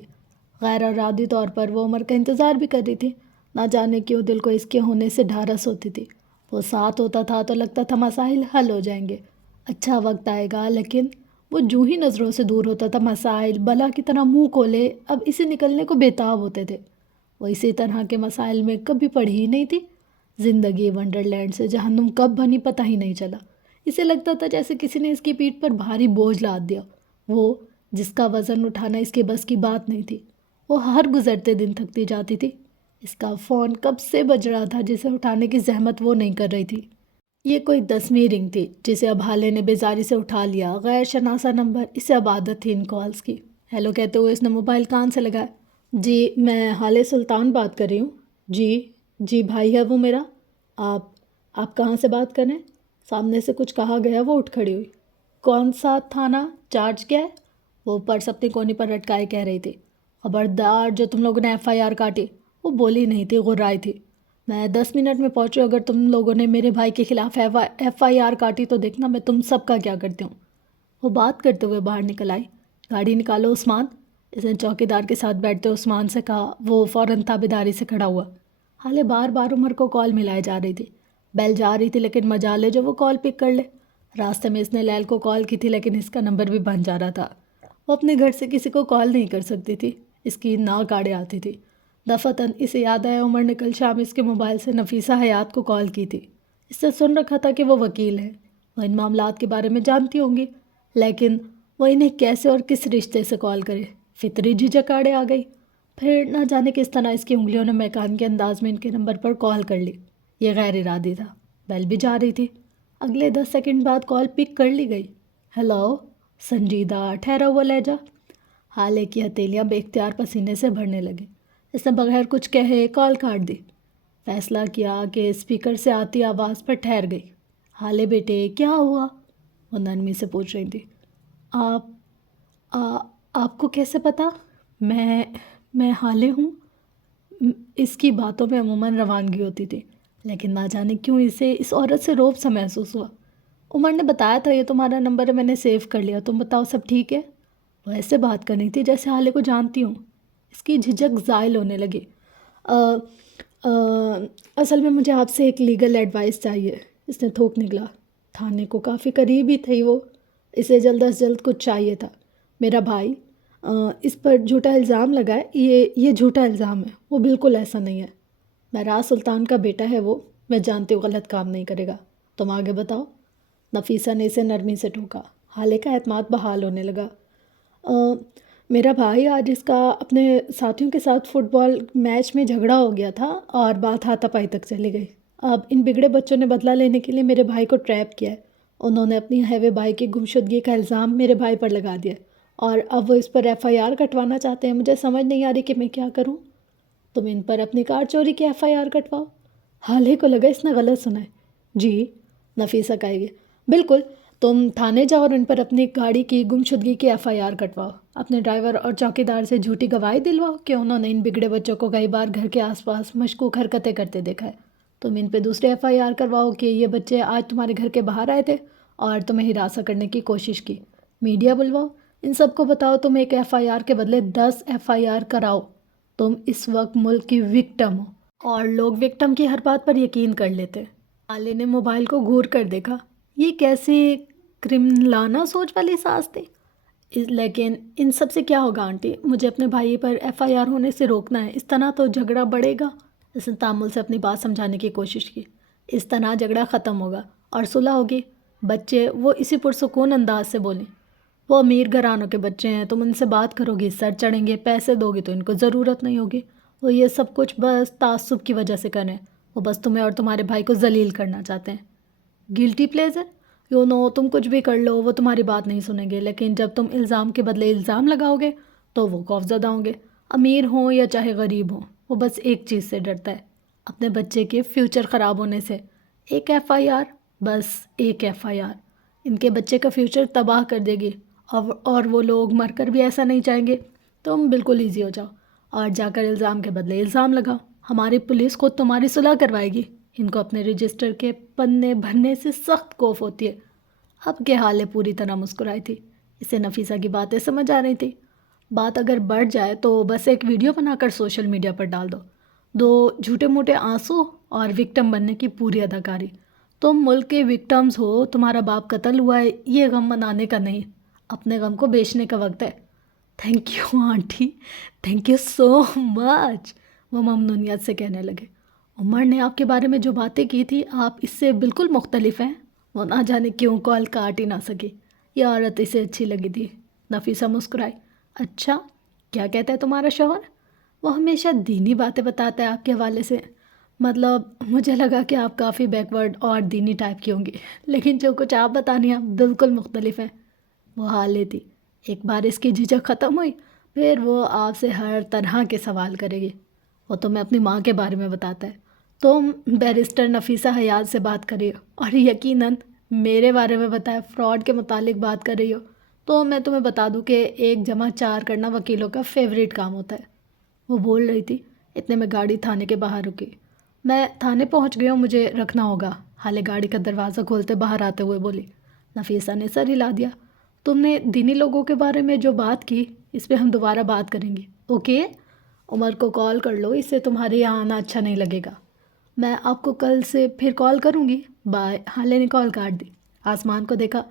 غیر ارادی طور پر وہ عمر کا انتظار بھی کر رہی تھی۔ نہ جانے کیوں دل کو اس کے ہونے سے ڈھارس ہوتی تھی۔ وہ ساتھ ہوتا تھا تو لگتا تھا مسائل حل ہو جائیں گے، اچھا وقت آئے گا، لیکن وہ جو ہی نظروں سے دور ہوتا تھا مسائل بلا کی طرح منہ کھولے اب اسے نکلنے کو بےتاب ہوتے تھے۔ وہ اسی طرح کے مسائل میں کبھی پڑھی ہی نہیں تھی۔ زندگی ونڈرلینڈ سے جہنم کب بنی پتہ ہی نہیں چلا۔ اسے لگتا تھا جیسے کسی نے اس کی پیٹھ پر بھاری بوجھ لاد دیا، وہ جس کا وزن اٹھانا اس کے بس کی بات نہیں تھی۔ وہ ہر گزرتے دن تھکتی جاتی تھی۔ اس کا فون کب سے بج رہا تھا جسے اٹھانے کی زحمت وہ نہیں کر رہی تھی۔ یہ کوئی 10ویں رنگ تھی جسے اب حالے نے بیزاری سے اٹھا لیا۔ غیر شناسا نمبر، اسے اب عادت تھی ان کالز کی۔ ہیلو کہتے ہوئے اس نے موبائل کان سے لگایا۔ جی میں حالے سلطان بات کر رہی ہوں۔ جی بھائی ہے وہ میرا۔ آپ کہاں سے بات کر رہے ہیں؟ سامنے سے کچھ کہا گیا۔ وہ اٹھ کھڑی ہوئی۔ کون سا تھانہ؟ چارج کیا ہے؟ وہ پرس اپنی کونی پر لٹکائے کہہ رہی تھی۔ خبردار جو تم لوگوں نے FIR کاٹی۔ وہ بولی نہیں تھی، غرائی تھی۔ میں 10 منٹ میں پہنچی، اگر تم لوگوں نے میرے بھائی کے خلاف FIR کاٹی تو دیکھنا میں تم سب کا کیا کرتی ہوں۔ وہ بات کرتے ہوئے باہر نکل آئی۔ گاڑی نکالو عثمان، اس نے چوکیدار کے ساتھ بیٹھتے عثمان سے کہا۔ وہ فوراً تابعداری سے کھڑا ہوا۔ حالے بار بار عمر کو کال ملائے جا رہی تھی۔ بیل جا رہی تھی لیکن مجال ہے جو وہ کال پک کر لے۔ راستے میں اس نے لیل کو کال کی تھی لیکن اس کا نمبر بھی بن جا رہا تھا۔ وہ اپنے گھر سے کسی کو کال نہیں کر سکتی تھی، اس کی ناک آڑے آتی تھی۔ دفعتاً اسے یاد آیا عمر نے کل شام اس کے موبائل سے نفیسہ حیات کو کال کی تھی۔ اس سے سن رکھا تھا کہ وہ وکیل ہے، وہ ان معاملات کے بارے میں جانتی ہوں گی، لیکن وہ انہیں کیسے اور کس رشتے سے کال کرے؟ فطری جھجک آڑے آ گئی۔ پھر نہ جانے کس طرح اس کی انگلیوں نے میکان کے انداز میں ان کے نمبر پر کال کر لی۔ یہ غیر ارادی تھا۔ بیل بھی جا رہی تھی۔ اگلے 10 سیکنڈ بعد کال پک کر لی گئی۔ ہیلو، سنجیدہ ٹھہرا ہوا لہجہ۔ حالے کی ہتھیلیاں بے اختیار پسینے سے بھرنے لگیں۔ اس نے بغیر کچھ کہے کال کاٹ دی۔ فیصلہ کیا کہ اسپیکر سے آتی آواز پر ٹھہر گئی۔ حالے بیٹے کیا ہوا؟ وہ نرمی سے پوچھ رہی تھی۔ آپ کو کیسے پتا؟ میں حالے ہوں۔ اس کی باتوں میں عموماً روانگی ہوتی تھی، لیکن نہ جانے کیوں اسے اس عورت سے رعب سا محسوس ہوا۔ عمر نے بتایا تھا یہ تمہارا نمبر ہے، میں نے سیو کر لیا، تم بتاؤ سب ٹھیک ہے؟ وہ ایسے بات کرنی تھی جیسے حالے کو جانتی ہوں۔ اس کی جھجک زائل ہونے لگی۔ اصل میں مجھے آپ سے ایک لیگل ایڈوائس چاہیے، اس نے تھوک نکلا۔ تھانے کو کافی قریب ہی تھی وہ، اسے جلد از جلد کچھ چاہیے تھا۔ میرا بھائی اس پر جھوٹا الزام لگا ہے، یہ جھوٹا الزام ہے، وہ بالکل ایسا نہیں ہے۔ میں راز سلطان کا بیٹا ہے وہ، میں جانتی ہوں غلط کام نہیں کرے گا، تم آگے بتاؤ۔ نفیسہ نے اسے نرمی سے ٹوکا۔ حالے کا اعتماد بحال ہونے لگا۔ میرا بھائی آج اس کا اپنے ساتھیوں کے ساتھ فٹ بال میچ میں جھگڑا ہو گیا تھا اور بات ہاتھا پائی تک چلی گئی۔ اب ان بگڑے بچوں نے بدلہ لینے کے لیے میرے بھائی کو ٹریپ کیا ہے۔ انہوں نے اپنی ہیوے بھائی کی گمشدگی کا الزام میرے بھائی پر لگا دیا اور اب وہ اس پر FIR کٹوانا چاہتے ہیں۔ مجھے سمجھ نہیں آ رہی کہ میں کیا کروں۔ تم ان پر اپنی کار چوری کی FIR کٹواؤ۔ حالے کو لگا اس نے غلط سنا ہے۔ جی، نفیسہ کہے گی، بالکل، تم تھانے جاؤ اور ان پر اپنی گاڑی کی گمشدگی کی FIR کٹواؤ۔ اپنے ڈرائیور اور چوکیدار سے جھوٹی گواہی دلواؤ کہ انہوں نے ان بگڑے بچوں کو کئی بار گھر کے آس پاس مشکوک حرکتیں کرتے دیکھا ہے۔ تم ان پہ دوسرے FIR کرواؤ کہ یہ بچے آج تمہارے گھر کے باہر آئے تھے اور تمہیں ہراساں کرنے کی کوشش کی۔ میڈیا بلواؤ، ان سب کو بتاؤ تم ایک ایف آئی آر کے بدلے 10 ایف آئی آر کراؤ۔ تم اس وقت ملک کی وکٹم ہو اور لوگ وکٹم کی ہر بات پر یقین کر لیتے۔ حالے نے موبائل کو گھور کر دیکھا، یہ کیسی کرمنلانہ سوچ والی ساس تھی۔ لیکن ان سب سے کیا ہوگا آنٹی، مجھے اپنے بھائی پر ایف آئی آر ہونے سے روکنا ہے، اس طرح تو جھگڑا بڑھے گا۔ اس نے تامل سے اپنی بات سمجھانے کی کوشش کی، اس طرح جھگڑا ختم ہوگا اور صلح ہوگی۔ بچے، وہ اسی پرسکون انداز سے بولیں، وہ امیر گھرانوں کے بچے ہیں، تم ان سے بات کرو گی سر چڑھیں گے، پیسے دو گی تو ان کو ضرورت نہیں ہوگی، وہ یہ سب کچھ بس تعصب کی وجہ سے کریں، وہ بس تمہیں اور تمہارے بھائی کو ذلیل کرنا چاہتے ہیں۔ گلٹی پلیزر، یو نو تم کچھ بھی کر لو وہ تمہاری بات نہیں سنیں گے، لیکن جب تم الزام کے بدلے الزام لگاؤ گے تو وہ خوفزدہ ہوں گے۔ امیر ہوں یا چاہے غریب ہوں، وہ بس ایک چیز سے ڈرتا ہے، اپنے بچے کے فیوچر خراب ہونے سے۔ ایک ایف آئی آر، بس ایک ایف آئی آر ان کے بچے کا فیوچر تباہ کر دے گی، اور وہ لوگ مر کر بھی ایسا نہیں چاہیں گے۔ تم بالکل ایزی ہو جاؤ اور جا کر الزام کے بدلے الزام لگاؤ، ہماری پولیس خود تمہاری صلح کروائے گی۔ ان کو اپنے رجسٹر کے پنے بھرنے سے سخت خوف ہوتی ہے۔ اب کے حالے پوری طرح مسکرائی تھی، اسے نفیسہ کی باتیں سمجھ آ رہی تھی۔ بات اگر بڑھ جائے تو بس ایک ویڈیو بنا کر سوشل میڈیا پر ڈال دو جھوٹے موٹے آنسو اور وکٹم بننے کی پوری اداکاری۔ تم ملک کے وکٹمز ہو، تمہارا باپ قتل ہوا ہے، یہ غم منانے کا نہیں، اپنے غم کو بیچنے کا وقت ہے۔ Thank you aunty, thank you so much, وہ ممنونیت سے کہنے لگے۔ عمر نے آپ کے بارے میں جو باتیں کی تھی آپ اس سے بالکل مختلف ہیں۔ وہ نہ جانے کیوں کال کاٹ ہی نہ سکی، یہ عورت اسے اچھی لگی تھی۔ نفیسہ مسکرائی، اچھا کیا کہتا ہے تمہارا شوہر؟ وہ ہمیشہ دینی باتیں بتاتا ہے آپ کے حوالے سے، مطلب مجھے لگا کہ آپ کافی بیکورڈ اور دینی ٹائپ کی ہوں گی، لیکن جو کچھ آپ بتانی ہیں بالکل مختلف ہیں۔ وہ حالے تھی، ایک بار اس کی جھجک ختم ہوئی پھر وہ آپ سے ہر طرح کے سوال کرے گی۔ وہ تمہیں اپنی ماں کے بارے میں بتاتا ہے، تم بیرسٹر نفیسہ حیات سے بات کر رہی ہو اور یقیناً میرے بارے میں بتایا فراڈ کے متعلق بات کر رہی ہو، تو میں تمہیں بتا دوں کہ 1+4 کرنا وکیلوں کا فیوریٹ کام ہوتا ہے۔ وہ بول رہی تھی، اتنے میں گاڑی تھانے کے باہر رکی۔ میں تھانے پہنچ گئی ہوں، مجھے رکھنا ہوگا، حالے گاڑی کا دروازہ کھولتے باہر آتے ہوئے بولی۔ نفیسہ نے سر ہلا دیا، تم نے دینی لوگوں کے بارے میں جو بات کی اس پہ ہم دوبارہ بات کریں گے، اوکے؟ عمر کو کال کر لو، اس سے تمہارے یہاں آنا اچھا نہیں لگے گا۔ میں آپ کو کل سے پھر کال کروں گی، بائے۔ حالے نے کال کاٹ دی، آسمان کو دیکھا۔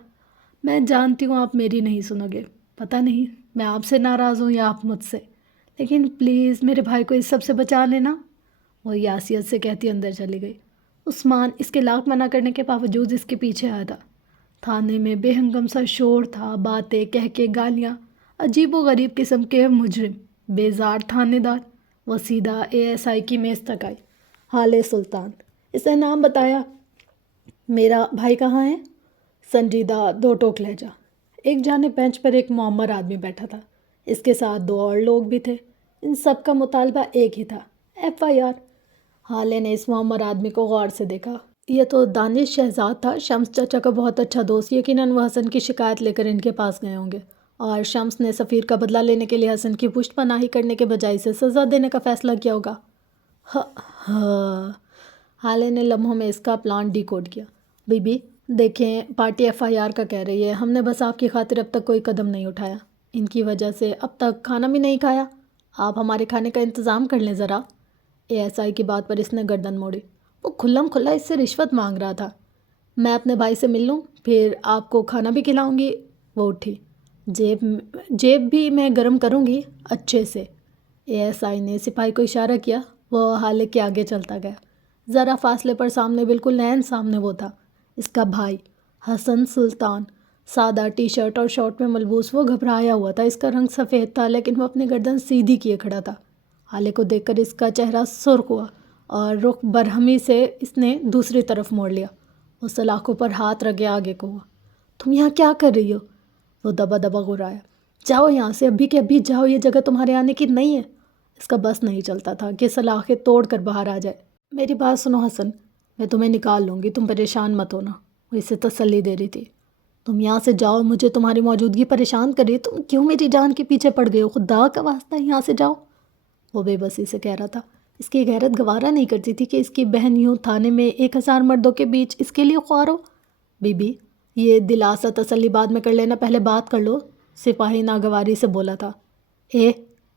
میں جانتی ہوں آپ میری نہیں سنو گے، پتہ نہیں میں آپ سے ناراض ہوں یا آپ مجھ سے، لیکن پلیز میرے بھائی کو اس سب سے بچا لینا، وہ یاسیت سے کہتی اندر چلی گئی۔ عثمان اس کے لاکھ منع کرنے کے باوجود اس کے پیچھے آیا تھا۔ تھانے میں بے ہنگم سا شور تھا، باتیں کہہ کے گالیاں، عجیب و غریب قسم کے مجرم، بیزار تھانے دار۔ وہ سیدھا اے ایس آئی کی میز تک آئی۔ حالے سلطان، اس نے نام بتایا۔ میرا بھائی کہاں ہے؟ سنجیدہ دو ٹوک لہجہ۔ ایک جانب بینچ پر ایک معمر آدمی بیٹھا تھا، اس کے ساتھ 2 اور لوگ بھی تھے، ان سب کا مطالبہ ایک ہی تھا، ایف آئی آر۔ حالے نے اس معمر آدمی کو غور سے دیکھا، یہ تو دانش شہزاد تھا، شمس چچا کا بہت اچھا دوست، یقیناً وہ حسن کی شکایت لے کر ان کے پاس گئے ہوں گے، اور شمس نے سفیر کا بدلہ لینے کے لیے حسن کی پشت پناہی کرنے کے بجائے اسے سزا دینے کا فیصلہ کیا ہوگا۔ حالے نے لمحوں میں اس کا پلان ڈی کوڈ کیا۔ بی بی دیکھیں، پارٹی ایف آئی آر کا کہہ رہی ہے، ہم نے بس آپ کی خاطر اب تک کوئی قدم نہیں اٹھایا، ان کی وجہ سے اب تک کھانا بھی نہیں کھایا، آپ ہمارے کھانے کا انتظام کر لیں ذرا۔ اے ایس آئی کی بات پر اس نے گردن موڑی، وہ کھلم کھلا اس سے رشوت مانگ رہا تھا۔ میں اپنے بھائی سے مل لوں پھر آپ کو کھانا بھی کھلاؤں گی۔ وہ اٹھی، جیب بھی میں گرم کروں گی اچھے سے۔ اے ایس آئی نے سپاہی کو اشارہ کیا، وہ حالے کے آگے چلتا گیا۔ ذرا فاصلے پر سامنے، بالکل عین سامنے وہ تھا، اس کا بھائی حسن سلطان، سادہ ٹی شرٹ اور شارٹ میں ملبوس۔ وہ گھبرایا ہوا تھا، اس کا رنگ سفید تھا لیکن وہ اپنی گردن سیدھی کیے کھڑا تھا۔ حالے کو دیکھ کر اس کا چہرہ سرخ ہوا اور رخ برہمی سے اس نے دوسری طرف موڑ لیا۔ وہ سلاخوں پر ہاتھ رکھے آگے کو ہوا۔ تم یہاں کیا کر رہی ہو؟ وہ دبا دبا گھرایا۔ جاؤ یہاں سے، ابھی کے ابھی جاؤ، یہ جگہ تمہارے آنے کی نہیں ہے۔ اس کا بس نہیں چلتا تھا کہ سلاخیں توڑ کر باہر آ جائے۔ میری بات سنو حسن، میں تمہیں نکال لوں گی، تم پریشان مت ہونا، وہ اسے تسلی دے رہی تھی۔ تم یہاں سے جاؤ، مجھے تمہاری موجودگی پریشان کر رہی، تم کیوں میری جان کے پیچھے پڑ گئے ہو؟ خدا کا واسطہ یہاں سے جاؤ، وہ بے بسی سے کہہ رہا تھا۔ اس کی غیرت گوارا نہیں کرتی تھی کہ اس کی بہن یوں تھانے میں 1000 مردوں کے بیچ اس کے لیے خوار ہو۔ بی بی یہ دلاسا تسلی بعد میں کر لینا، پہلے بات کر لو، سپاہی ناگواری سے بولا تھا۔ اے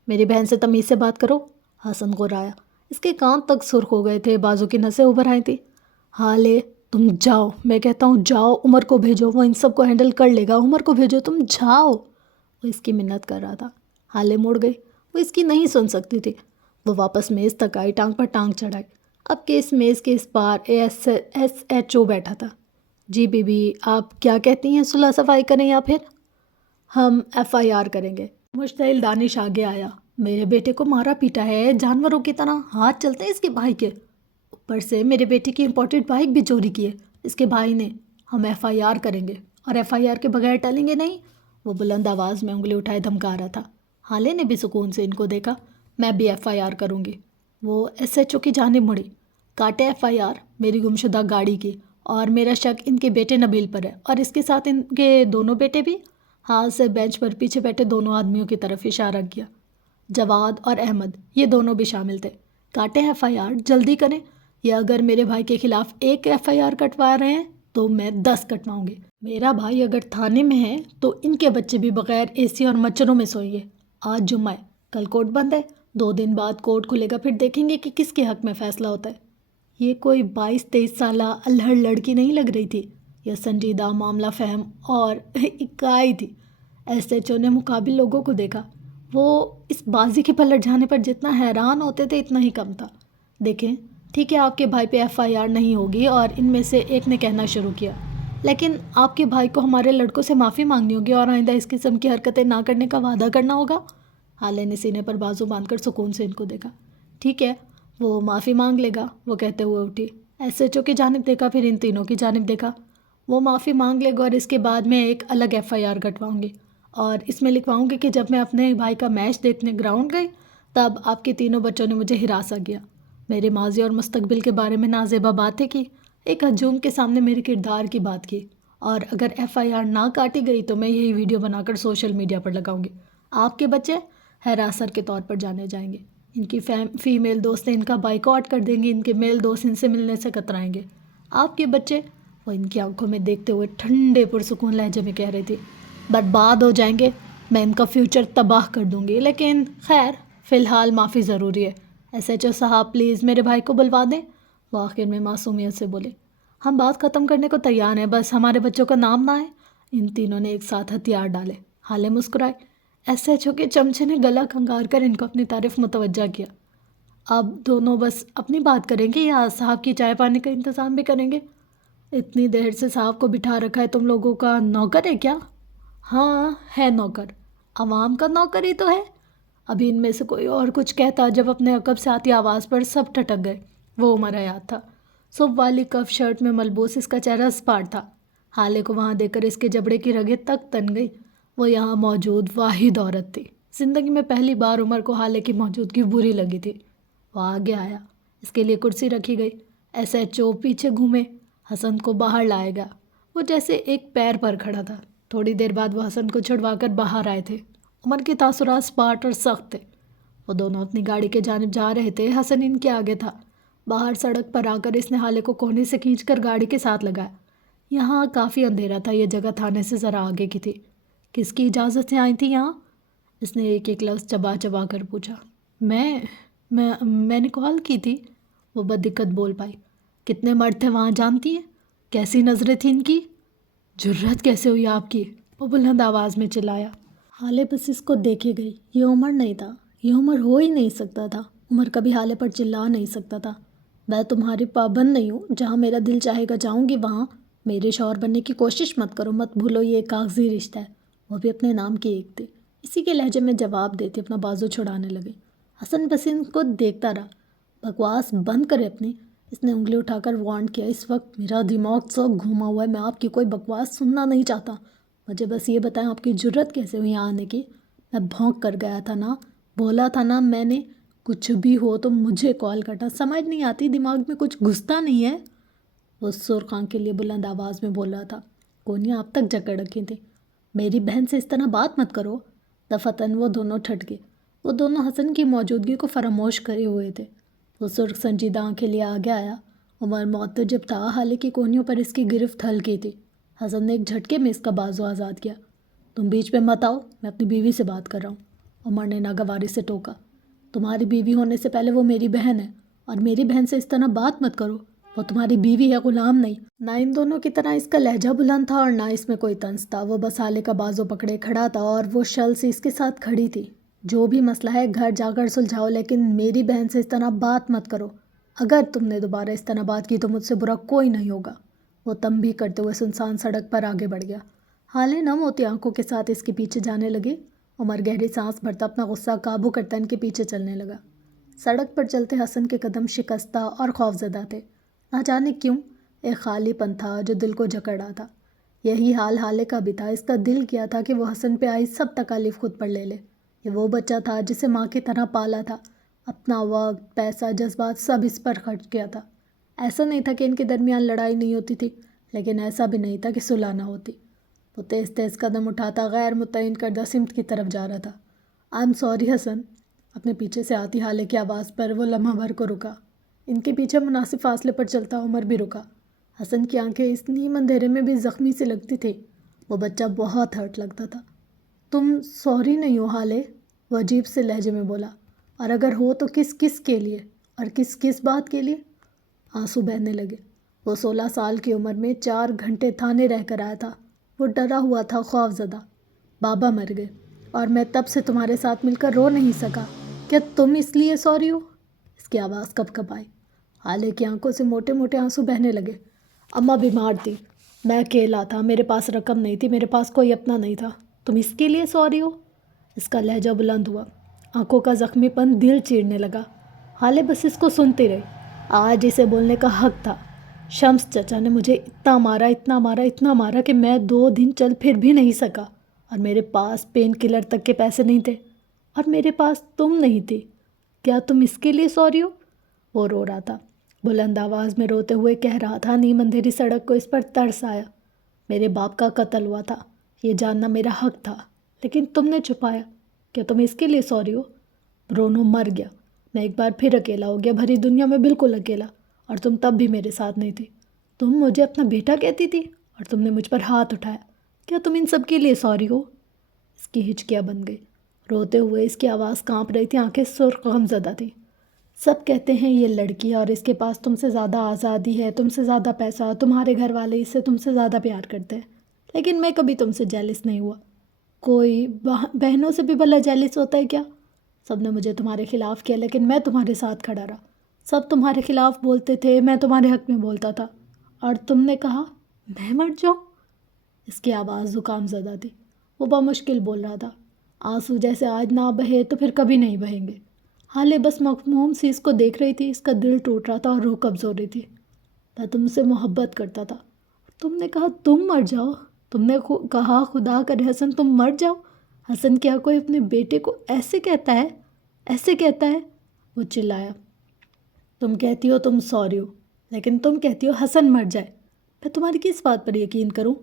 میری بہن سے تمیز سے بات کرو، حسن غرایا۔ اس کے کان تک سرخ ہو گئے تھے، بازو کی نسیں ابھر آئی تھیں۔ حالے تم جاؤ، میں کہتا ہوں جاؤ، عمر کو بھیجو، وہ ان سب کو ہینڈل کر لے گا، عمر کو بھیجو، تم جاؤ۔ وہ اس کی منت کر رہا تھا۔ حالے مڑ گئی، وہ اس کی نہیں سن سکتی تھی۔ وہ واپس میز تک آئی، ٹانگ پر ٹانگ چڑھائی۔ اب کہ اس میز کے اس پار SHO بیٹھا تھا۔ جی بی بی، آپ کیا کہتی ہیں، صلح صفائی کریں یا پھر ہم FIR کریں گے؟ مشتعل دانش آگے آیا۔ میرے بیٹے کو مارا پیٹا ہے، جانوروں کی طرح ہاتھ چلتے ہیں اس کے بھائی کے، اوپر سے میرے بیٹے کی امپورٹڈ بائک بھی چوری کی ہے اس کے بھائی نے۔ ہم FIR کریں گے، اور FIR کے بغیر ٹلیں گے نہیں۔ وہ بلند آواز میں انگلی اٹھائے دھمکا رہا تھا۔ حالے نے بھی سکون سے ان کو دیکھا۔ میں بھی FIR کروں گی۔ وہ SHO کی جانب مڑی۔ کاٹے FIR میری گمشدہ گاڑی کی، اور میرا شک ان کے بیٹے نبیل پر ہے، اور اس کے ساتھ ان کے دونوں بیٹے بھی۔ ہاتھ سے بینچ پر پیچھے بیٹھے دونوں آدمیوں کی طرف اشارہ کیا۔ جواد اور احمد، یہ دونوں بھی شامل تھے۔ کاٹیں FIR، جلدی کریں، یا اگر میرے بھائی کے خلاف ایک FIR کٹوا رہے ہیں تو میں 10 کٹواؤں گی۔ میرا بھائی اگر تھانے میں ہے تو ان کے بچے بھی بغیر AC اور مچھروں میں سوئیں گے۔ آج جمعہ ہے، کل کورٹ بند ہے، 2 دن بعد کورٹ کھلے گا، پھر دیکھیں گے کہ کس کے حق میں فیصلہ ہوتا ہے۔ یہ کوئی 22-23 سالہ الہڑ لڑکی نہیں لگ رہی تھی، یہ سنجیدہ معاملہ فہم اور اکائی تھی۔ SHO نے مقابل لوگوں کو دیکھا۔ وہ اس بازی کے پلٹ جانے پر جتنا حیران ہوتے تھے اتنا ہی کم تھا۔ دیکھیں، ٹھیک ہے آپ کے بھائی پہ FIR نہیں ہوگی، اور ان میں سے ایک نے کہنا شروع کیا، لیکن آپ کے بھائی کو ہمارے لڑکوں سے معافی مانگنی ہوگی اور آئندہ اس قسم کی حرکتیں نہ کرنے کا وعدہ کرنا ہوگا۔ حالے نے سینے پر بازو باندھ کر سکون سے ان کو دیکھا۔ ٹھیک ہے، وہ معافی مانگ لے گا، وہ کہتے ہوئے اٹھی۔ SHO کی جانب دیکھا، پھر ان تینوں کی جانب دیکھا۔ وہ معافی مانگ لے گا، اور اس کے بعد میں ایک الگ FIR کٹواؤں گی، اور اس میں لکھواؤں گی کہ جب میں اپنے بھائی کا میچ دیکھنے گراؤنڈ گئی تب آپ کے تینوں بچوں نے مجھے ہراساں کیا، میرے ماضی اور مستقبل کے بارے میں نازیبا باتیں کی، ایک ہجوم کے سامنے میرے کردار کی بات کی، اور اگر FIR نہ کاٹی گئی تو میں یہی ویڈیو بنا کر سوشل میڈیا پر لگاؤں گی۔ آپ کے بچے ہراسر کے طور پر جانے جائیں گے، ان کی فیمیل دوستیں ان کا بائیکاٹ کر دیں گی، ان کے میل دوست ان سے ملنے سے کترائیں گے۔ آپ کے بچے، وہ ان کی آنکھوں میں دیکھتے ہوئے ٹھنڈے پرسکون لہجے میں کہہ رہی تھی، برباد ہو جائیں گے، میں ان کا فیوچر تباہ کر دوں گی، لیکن خیر فی الحال معافی ضروری ہے۔ SHO صاحب پلیز میرے بھائی کو بلوا دیں، وہ آخر میں معصومیت سے بولے۔ ہم بات ختم کرنے کو تیار ہیں، بس ہمارے بچوں کا نام نہ آئے۔ ان تینوں نے ایک ساتھ ہتھیار ڈالے۔ حالے مسکرائے۔ SHO کے چمچے نے گلا کھنگار کر ان کو اپنی طرف متوجہ کیا۔ اب دونوں بس اپنی بات کریں گے یا صاحب کی چائے پانی کا انتظام بھی کریں گے؟ اتنی دیر سے صاحب کو بٹھا رکھا ہے، تم لوگوں کا نوکر ہے کیا؟ ہاں ہے نوکر، عوام کا نوکر ہی تو ہے۔ ابھی ان میں سے کوئی اور کچھ کہتا جب اپنے عقب سے آتی آواز پر سب ٹھٹک گئے۔ وہ عمر حیات تھا، صوف والی کف شرٹ میں ملبوس، اس کا چہرہ اسپاٹ تھا۔ حالے کو وہاں دیکھ کر اس کے جبڑے کی رگیں تک تن گئی۔ وہ یہاں موجود واحد عورت تھی۔ زندگی میں پہلی بار عمر کو حالے کی موجودگی بری لگی تھی۔ وہ آگے آیا، اس کے لیے کرسی رکھی گئی۔ SHO پیچھے گھومے، حسن کو باہر لائے گا۔ وہ جیسے ایک پیر پر کھڑا تھا۔ تھوڑی دیر بعد وہ حسن کو چھڑوا کر باہر آئے تھے۔ عمر کے تاثرات اسپاٹ اور سخت تھے۔ وہ دونوں اپنی گاڑی کے جانب جا رہے تھے، حسن ان کے آگے تھا۔ باہر سڑک پر آ کر اس نے حالے کو کونے سے کھینچ کر گاڑی کے ساتھ لگایا۔ یہاں کافی اندھیرا تھا، یہ جگہ تھانے سے ذرا آگے کی تھی۔ کس کی اجازت سے آئی تھی یہاں؟ اس نے ایک ایک لفظ چبا چبا کر پوچھا۔ میں نے کال کی تھی، وہ بددقت بول پائی۔ کتنے مرد تھے وہاں جانتی ہیں؟ کیسی نظریں تھیں ان کی؟ جرت کیسے ہوئی آپ کی؟ وہ بلند آواز میں چلایا۔ حالے بس اس کو دیکھے گئی۔ یہ عمر نہیں تھا، یہ عمر ہو ہی نہیں سکتا تھا۔ عمر کبھی حالے پر چلا نہیں سکتا تھا۔ میں تمہاری پابند نہیں ہوں، جہاں میرا دل چاہے گا جاؤں گی، وہاں میرے شوہر بننے کی کوشش مت کرو، مت بھولو یہ کاغذی رشتہ ہے، وہ بھی اپنے نام کی ایک تھی۔ اسی کے لہجے میں جواب دیتی اپنا بازو چھڑانے لگی۔ حسن بس ان کو دیکھتا رہا۔ بکواس بند کرے اپنی، اس نے انگلی اٹھا کر وارن کیا۔ اس وقت میرا دماغ سب گھوما ہوا ہے، میں آپ کی کوئی بکواس سننا نہیں چاہتا۔ مجھے بس یہ بتائیں آپ کی جرت کیسے ہوئی یہاں آنے کی؟ میں بھونک کر گیا تھا نا، بولا تھا نا میں نے، کچھ بھی ہو تو مجھے کال کرنا۔ سمجھ نہیں آتی، دماغ میں کچھ گھستا نہیں ہے؟ وہ سرخ آنکھ کے لیے بلند آواز میں بول رہا تھا۔ کونیاں اب تک جکڑ رکھی تھیں۔ میری بہن سے اس طرح بات مت کرو۔ دفعتاً وہ دونوں ٹھٹ گئے۔ وہ دونوں حسن کی موجودگی کو فراموش کرے ہوئے تھے۔ وہ سرخ سنجیدہ آنکھ کے لیے آگے آیا۔ عمر معتجب تھا، حالے کی کونیوں پر اس کی گرفت ہلکی تھی۔ حسن نے ایک جھٹکے میں اس کا بازو آزاد کیا۔ تم بیچ میں مت آؤ، میں اپنی بیوی سے بات کر رہا ہوں، عمر نے ناگواری سے ٹوکا۔ تمہاری بیوی ہونے سے پہلے وہ میری بہن ہے، اور میری بہن سے اس طرح بات مت کرو، وہ تمہاری بیوی ہے، غلام نہیں۔ نہ ان دونوں کی طرح اس کا لہجہ بلند تھا اور نہ اس میں کوئی طنز تھا۔ وہ بس حالے کا بازو پکڑے کھڑا تھا اور وہ شل سے اس کے ساتھ کھڑی تھی۔ جو بھی مسئلہ ہے گھر جا کر سلجھاؤ، لیکن میری بہن سے اس طرح بات مت کرو۔ اگر تم نے دوبارہ اس طرح بات کی تو مجھ سے برا کوئی نہیں ہوگا۔ وہ تنبیہ کرتے ہوئے سنسان سڑک پر آگے بڑھ گیا۔ حالے نم ہوتی آنکھوں کے ساتھ اس کے پیچھے جانے لگی۔ عمر گہری سانس بھرتا اپنا غصہ قابو کرتا ان کے پیچھے چلنے لگا۔ سڑک پر چلتے حسن کے قدم شکستہ اور خوفزدہ تھے۔ نہ جانے کیوں ایک خالی پن تھا جو دل کو جکڑ رہا تھا۔ یہی حال حالے کا بھی تھا۔ اس کا دل کیا تھا کہ وہ حسن پہ آئی سب تکالیف خود پر لے لے۔ یہ وہ بچہ تھا جسے ماں کی طرح پالا تھا، اپنا وقت، پیسہ، جذبات سب اس پر خرچ کیا تھا۔ ایسا نہیں تھا کہ ان کے درمیان لڑائی نہیں ہوتی تھی، لیکن ایسا بھی نہیں تھا کہ صلح نہ ہوتی۔ وہ تیز تیز قدم اٹھاتا غیر متعین کردہ سمت کی طرف جا رہا تھا۔ آئی ایم سوری حسن، اپنے پیچھے سے آتی حالے کی آواز پر وہ لمحہ بھر کو رکا۔ ان کے پیچھے مناسب فاصلے پر چلتا عمر بھی رکا۔ حسن کی آنکھیں اس نیم اندھیرے میں بھی زخمی سی لگتی تھی۔ وہ بچہ بہت ہرٹ لگتا تھا۔ تم سوری نہیں ہو حالے، وہ عجیب سے لہجے میں بولا، اور اگر ہو تو کس کس کے لیے اور کس کس بات کے لیے؟ آنسو بہنے لگے۔ وہ 16 سال کی عمر میں 4 گھنٹے تھانے رہ کر آیا تھا۔ وہ ڈرا ہوا تھا، خوف زدہ۔ بابا مر گئے اور میں تب سے تمہارے ساتھ مل کر رو نہیں سکا۔ کیا تم اس لیے سوری ہو؟ اس کی آواز کپ کپ آئی۔ حالے کی آنکھوں سے موٹے موٹے آنسو بہنے لگے۔ اماں بیمار تھی، میں اکیلا تھا، میرے پاس رقم نہیں تھی، میرے پاس کوئی اپنا نہیں تھا، تم اس کے لیے سوری ہو؟ اس کا لہجہ بلند ہوا، آنکھوں کا زخمی پن دل چیرنے لگا۔ حالے بس اس کو سنتی رہی۔ آج اسے بولنے کا حق تھا۔ شمس چچا نے مجھے اتنا مارا، اتنا مارا، اتنا مارا کہ میں 2 دن چل پھر بھی نہیں سکا، اور میرے پاس پین کلر تک کے پیسے نہیں تھے، اور میرے پاس تم نہیں تھی۔ کیا تم اس کے لیے سوری ہو؟ وہ رو رہا تھا، بلند آواز میں روتے ہوئے کہہ رہا تھا۔ نیم اندھیری سڑک کو اس پر ترس آیا۔ میرے باپ کا قتل ہوا تھا، یہ جاننا میرا حق تھا، لیکن تم نے چھپایا۔ کیا تم اس کے لیے سوری ہو؟ برونو مر گیا، میں ایک بار پھر اکیلا ہو گیا، بھری دنیا میں بالکل اکیلا، اور تم تب بھی میرے ساتھ نہیں تھی۔ تم مجھے اپنا بیٹا کہتی تھی اور تم نے مجھ پر ہاتھ اٹھایا۔ کیا تم ان سب کے لیے سوری ہو؟ اس کی ہچکیاں بن گئی۔ روتے ہوئے اس کی آواز کانپ رہی تھی، آنکھیں سرخ غمزدہ تھیں۔ سب کہتے ہیں یہ لڑکی ہے اور اس کے پاس تم سے زیادہ آزادی ہے، تم سے زیادہ پیسہ، تمہارے گھر والے اس سے تم سے زیادہ پیار کرتے ہیں، لیکن میں کبھی تم سے جیلس نہیں ہوا۔ کوئی بہنوں سے بھی بھلا جیلس ہوتا ہے کیا؟ سب نے مجھے تمہارے خلاف کیا، لیکن میں تمہارے ساتھ کھڑا رہا۔ سب تمہارے خلاف بولتے تھے، میں تمہارے حق میں بولتا تھا، اور تم نے کہا میں مر جاؤں۔ اس کی آواز زکام زدہ تھی۔ وہ بمشکل بول رہا تھا، آنسو جیسے آج نہ بہے تو پھر کبھی نہیں بہیں گے۔ حالے بس مغموم سی اس کو دیکھ رہی تھی۔ اس کا دل ٹوٹ رہا تھا اور روح قبض ہو رہی تھی۔ میں تم سے محبت کرتا تھا، تم نے کہا تم مر جاؤ، تم نے کہا خدا کرے حسن تم مر جاؤ۔ حسن کیا کوئی اپنے بیٹے کو ایسے کہتا ہے، ایسے کہتا ہے؟ وہ چلایا۔ تم کہتی ہو تم سوری ہو، لیکن تم کہتی ہو حسن مر جائے، میں تمہاری کس بات پر یقین کروں؟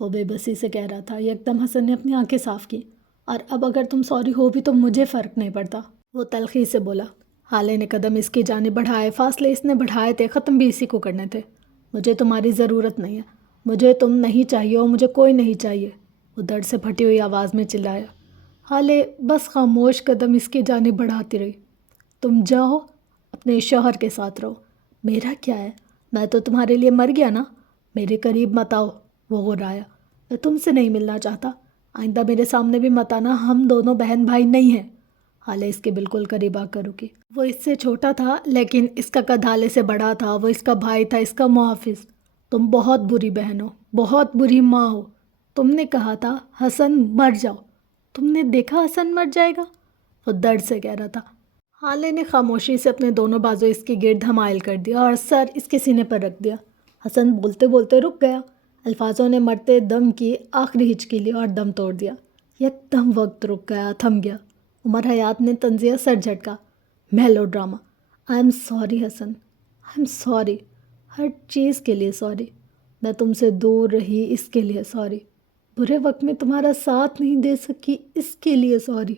وہ بے بسی سے کہہ رہا تھا۔ یکدم حسن نے اپنی آنکھیں صاف کی۔ اور اب اگر تم سوری ہو بھی تو مجھے فرق نہیں پڑتا، وہ تلخی سے بولا۔ حالے نے قدم اس کی جانب بڑھائے، فاصلے اس نے بڑھائے تھے، ختم بھی اسی کو کرنے تھے۔ مجھے تمہاری ضرورت نہیں ہے، مجھے تم نہیں چاہیے اور مجھے کوئی نہیں چاہیے، وہ درد سے پھٹی ہوئی آواز میں چلایا۔ حالے بس خاموش قدم اس کی جانب بڑھاتی رہی۔ تم جاؤ، اپنے شوہر کے ساتھ رہو، میرا کیا ہے، میں تو تمہارے لیے مر گیا نا، میرے قریب مت آؤ، وہ غرایا۔ میں تم سے نہیں ملنا چاہتا، آئندہ میرے سامنے بھی مت آنا، ہم دونوں بہن بھائی نہیں ہیں۔ حالے اس کے بالکل قریب آ کر رکی۔ وہ اس سے چھوٹا تھا، لیکن اس کا قد حالے سے بڑا تھا۔ وہ اس کا بھائی تھا، اس کا محافظ۔ تم بہت بری بہن ہو، بہت بری ماں ہو۔ تم نے کہا تھا حسن مر جاؤ، تم نے دیکھا حسن مر جائے گا، وہ درد سے کہہ رہا تھا۔ حالے نے خاموشی سے اپنے دونوں بازو اس کے گرد حمائل کر دیا اور سر اس کے سینے پر رکھ دیا۔ حسن بولتے بولتے رک گیا۔ الفاظوں نے مرتے دم کی آخری ہچکی لی اور دم توڑ دیا۔ یکدم وقت رک گیا، تھم گیا۔ عمر حیات نے طنزیہ سر جھٹکا۔ Melodrama. I am sorry Hasan, I am sorry, ہر چیز کے لیے سوری، میں تم سے دور رہی اس کے لیے سوری، برے وقت میں تمہارا ساتھ نہیں دے سکی اس کے لیے سوری۔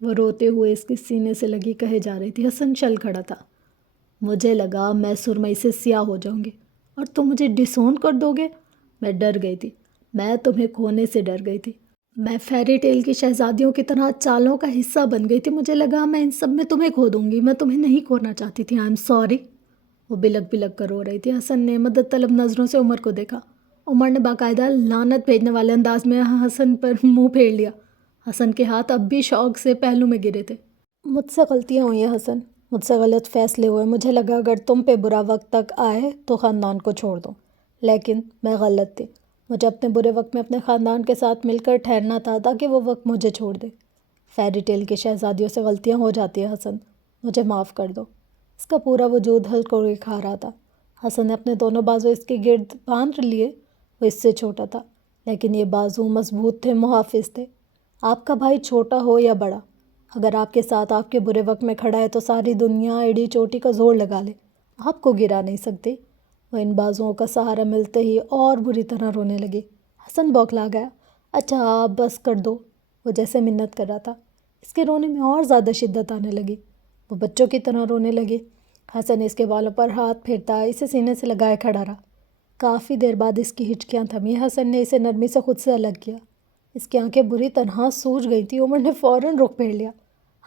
وہ روتے ہوئے اس کے سینے سے لگی کہے جا رہی تھی۔ حسن چل کھڑا تھا۔ مجھے لگا میں سرمئی سے سیاہ ہو جاؤں گی اور تم مجھے ڈسون کر دو گے، میں ڈر گئی تھی، میں تمہیں کھونے سے ڈر گئی تھی، میں فیری ٹیل کی شہزادیوں کی طرح چالوں کا حصہ بن گئی تھی، مجھے لگا میں ان سب میں تمہیں کھو دوں گی، میں تمہیں نہیں کھونا چاہتی تھی، آئی ایم سوری۔ وہ بلک بلک کر رو رہی تھی۔ حسن نے مدد طلب نظروں سے عمر کو دیکھا۔ عمر نے باقاعدہ لعنت بھیجنے والے انداز میں حسن پر منہ پھیر لیا۔ حسن کے ہاتھ اب بھی شوق سے پہلو میں گرے تھے۔ مجھ سے غلطیاں ہوئی ہیں حسن، مجھ سے غلط فیصلے ہوئے، مجھے لگا اگر تم پہ برا وقت تک آئے تو خاندان کو چھوڑ دو، لیکن میں غلط تھی، مجھے اپنے برے وقت میں اپنے خاندان کے ساتھ مل کر ٹھہرنا تھا تاکہ وہ وقت مجھے چھوڑ دے۔ فیری ٹیل کی شہزادیوں سے غلطیاں ہو جاتی ہیں حسن، مجھے معاف کر دو۔ اس کا پورا وجود ہلکوڑی کھا رہا تھا۔ حسن نے اپنے دونوں بازو اس کے گرد باندھ لیے، وہ اس سے چھوٹا تھا لیکن یہ بازو مضبوط تھے، محافظ تھے۔ آپ کا بھائی چھوٹا ہو یا بڑا، اگر آپ کے ساتھ آپ کے برے وقت میں کھڑا ہے تو ساری دنیا ایڑی چوٹی کا زور لگا لے، آپ کو گرا نہیں سکتی۔ وہ ان بازوؤں کا سہارا ملتے ہی اور بری طرح رونے لگی۔ حسن بوکھلا گیا۔ اچھا آپ بس کر دو، وہ جیسے منت کر رہا تھا۔ اس کے رونے میں اور زیادہ شدت آنے لگی، وہ بچوں کی طرح رونے لگی۔ حسن اس کے بالوں پر ہاتھ پھیرتا اسے سینے سے لگائے کھڑا رہا۔ کافی دیر بعد اس کی ہچکیاں تھمی، حسن نے اسے نرمی سے خود سے الگ کیا۔ اس کی آنکھیں بری طرح سوج گئی تھی۔ عمر نے فوراً رخ پھیر لیا۔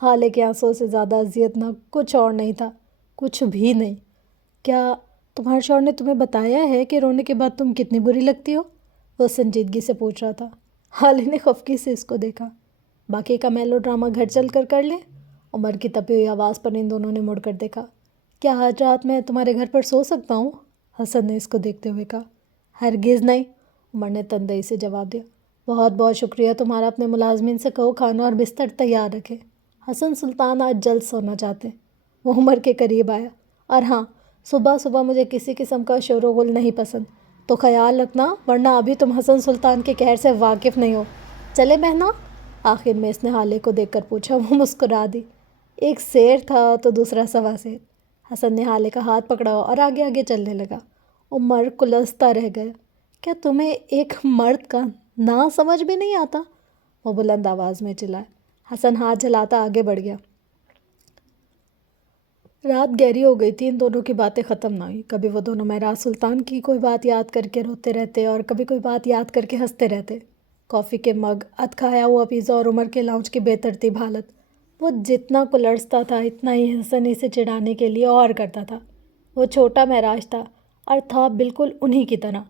حالے کے آنسوں سے زیادہ اذیتناک کچھ اور نہیں تھا، کچھ بھی نہیں۔ کیا تمہارے شوہر نے تمہیں بتایا ہے کہ رونے کے بعد تم کتنی بری لگتی ہو؟ وہ سنجیدگی سے پوچھ رہا تھا۔ حالے نے خفگی سے اس کو دیکھا۔ باقی کا میلو ڈرامہ گھر چل کر لیں؟ عمر کی تپی ہوئی آواز پر ان دونوں نے مڑ کر دیکھا۔ کیا آج رات میں تمہارے گھر پر سو سکتا ہوں؟ حسن نے اس کو دیکھتے ہوئے کہا۔ ہرگز نہیں، عمر نے تندئی سے جواب دیا۔ بہت بہت شکریہ تمہارا، اپنے ملازمین سے کہو کھانا اور بستر تیار رکھے، حسن سلطان آج جلد سونا چاہتے ہیں۔ وہ عمر کے قریب آیا۔ اور ہاں، صبح صبح مجھے کسی قسم کا شور و غل نہیں پسند، تو خیال رکھنا ورنہ ابھی تم حسن سلطان کے قہر سے واقف نہیں ہو۔ چلے بہنا؟ آخر میں اس نے حالے کو دیکھ کر پوچھا۔ وہ مسکرا دی۔ ایک سیر تھا تو دوسرا سوا سیر۔ حسن نے حالے کا ہاتھ پکڑا اور آگے آگے چلنے لگا۔ عمر کلستا رہ گیا۔ کیا تمہیں ایک مرد کا نا سمجھ بھی نہیں آتا؟ وہ بلند آواز میں چلایا۔ حسن ہاتھ جھلاتا آگے بڑھ گیا۔ رات گہری ہو گئی تھی، ان دونوں کی باتیں ختم نہ ہوئی۔ کبھی وہ دونوں مہراز سلطان کی کوئی بات یاد کر کے روتے رہتے اور کبھی کوئی بات یاد کر کے ہنستے رہتے۔ کافی کے مگ، ادھ کھایا ہوا پیزا اور عمر کے لاؤنج کی بے ترتیب حالت۔ وہ جتنا کلرستا تھا اتنا ہی حسن اسے چڑھانے کے لیے اور کرتا تھا۔ وہ چھوٹا مہراج تھا اور تھا بالکل انہی کی طرح۔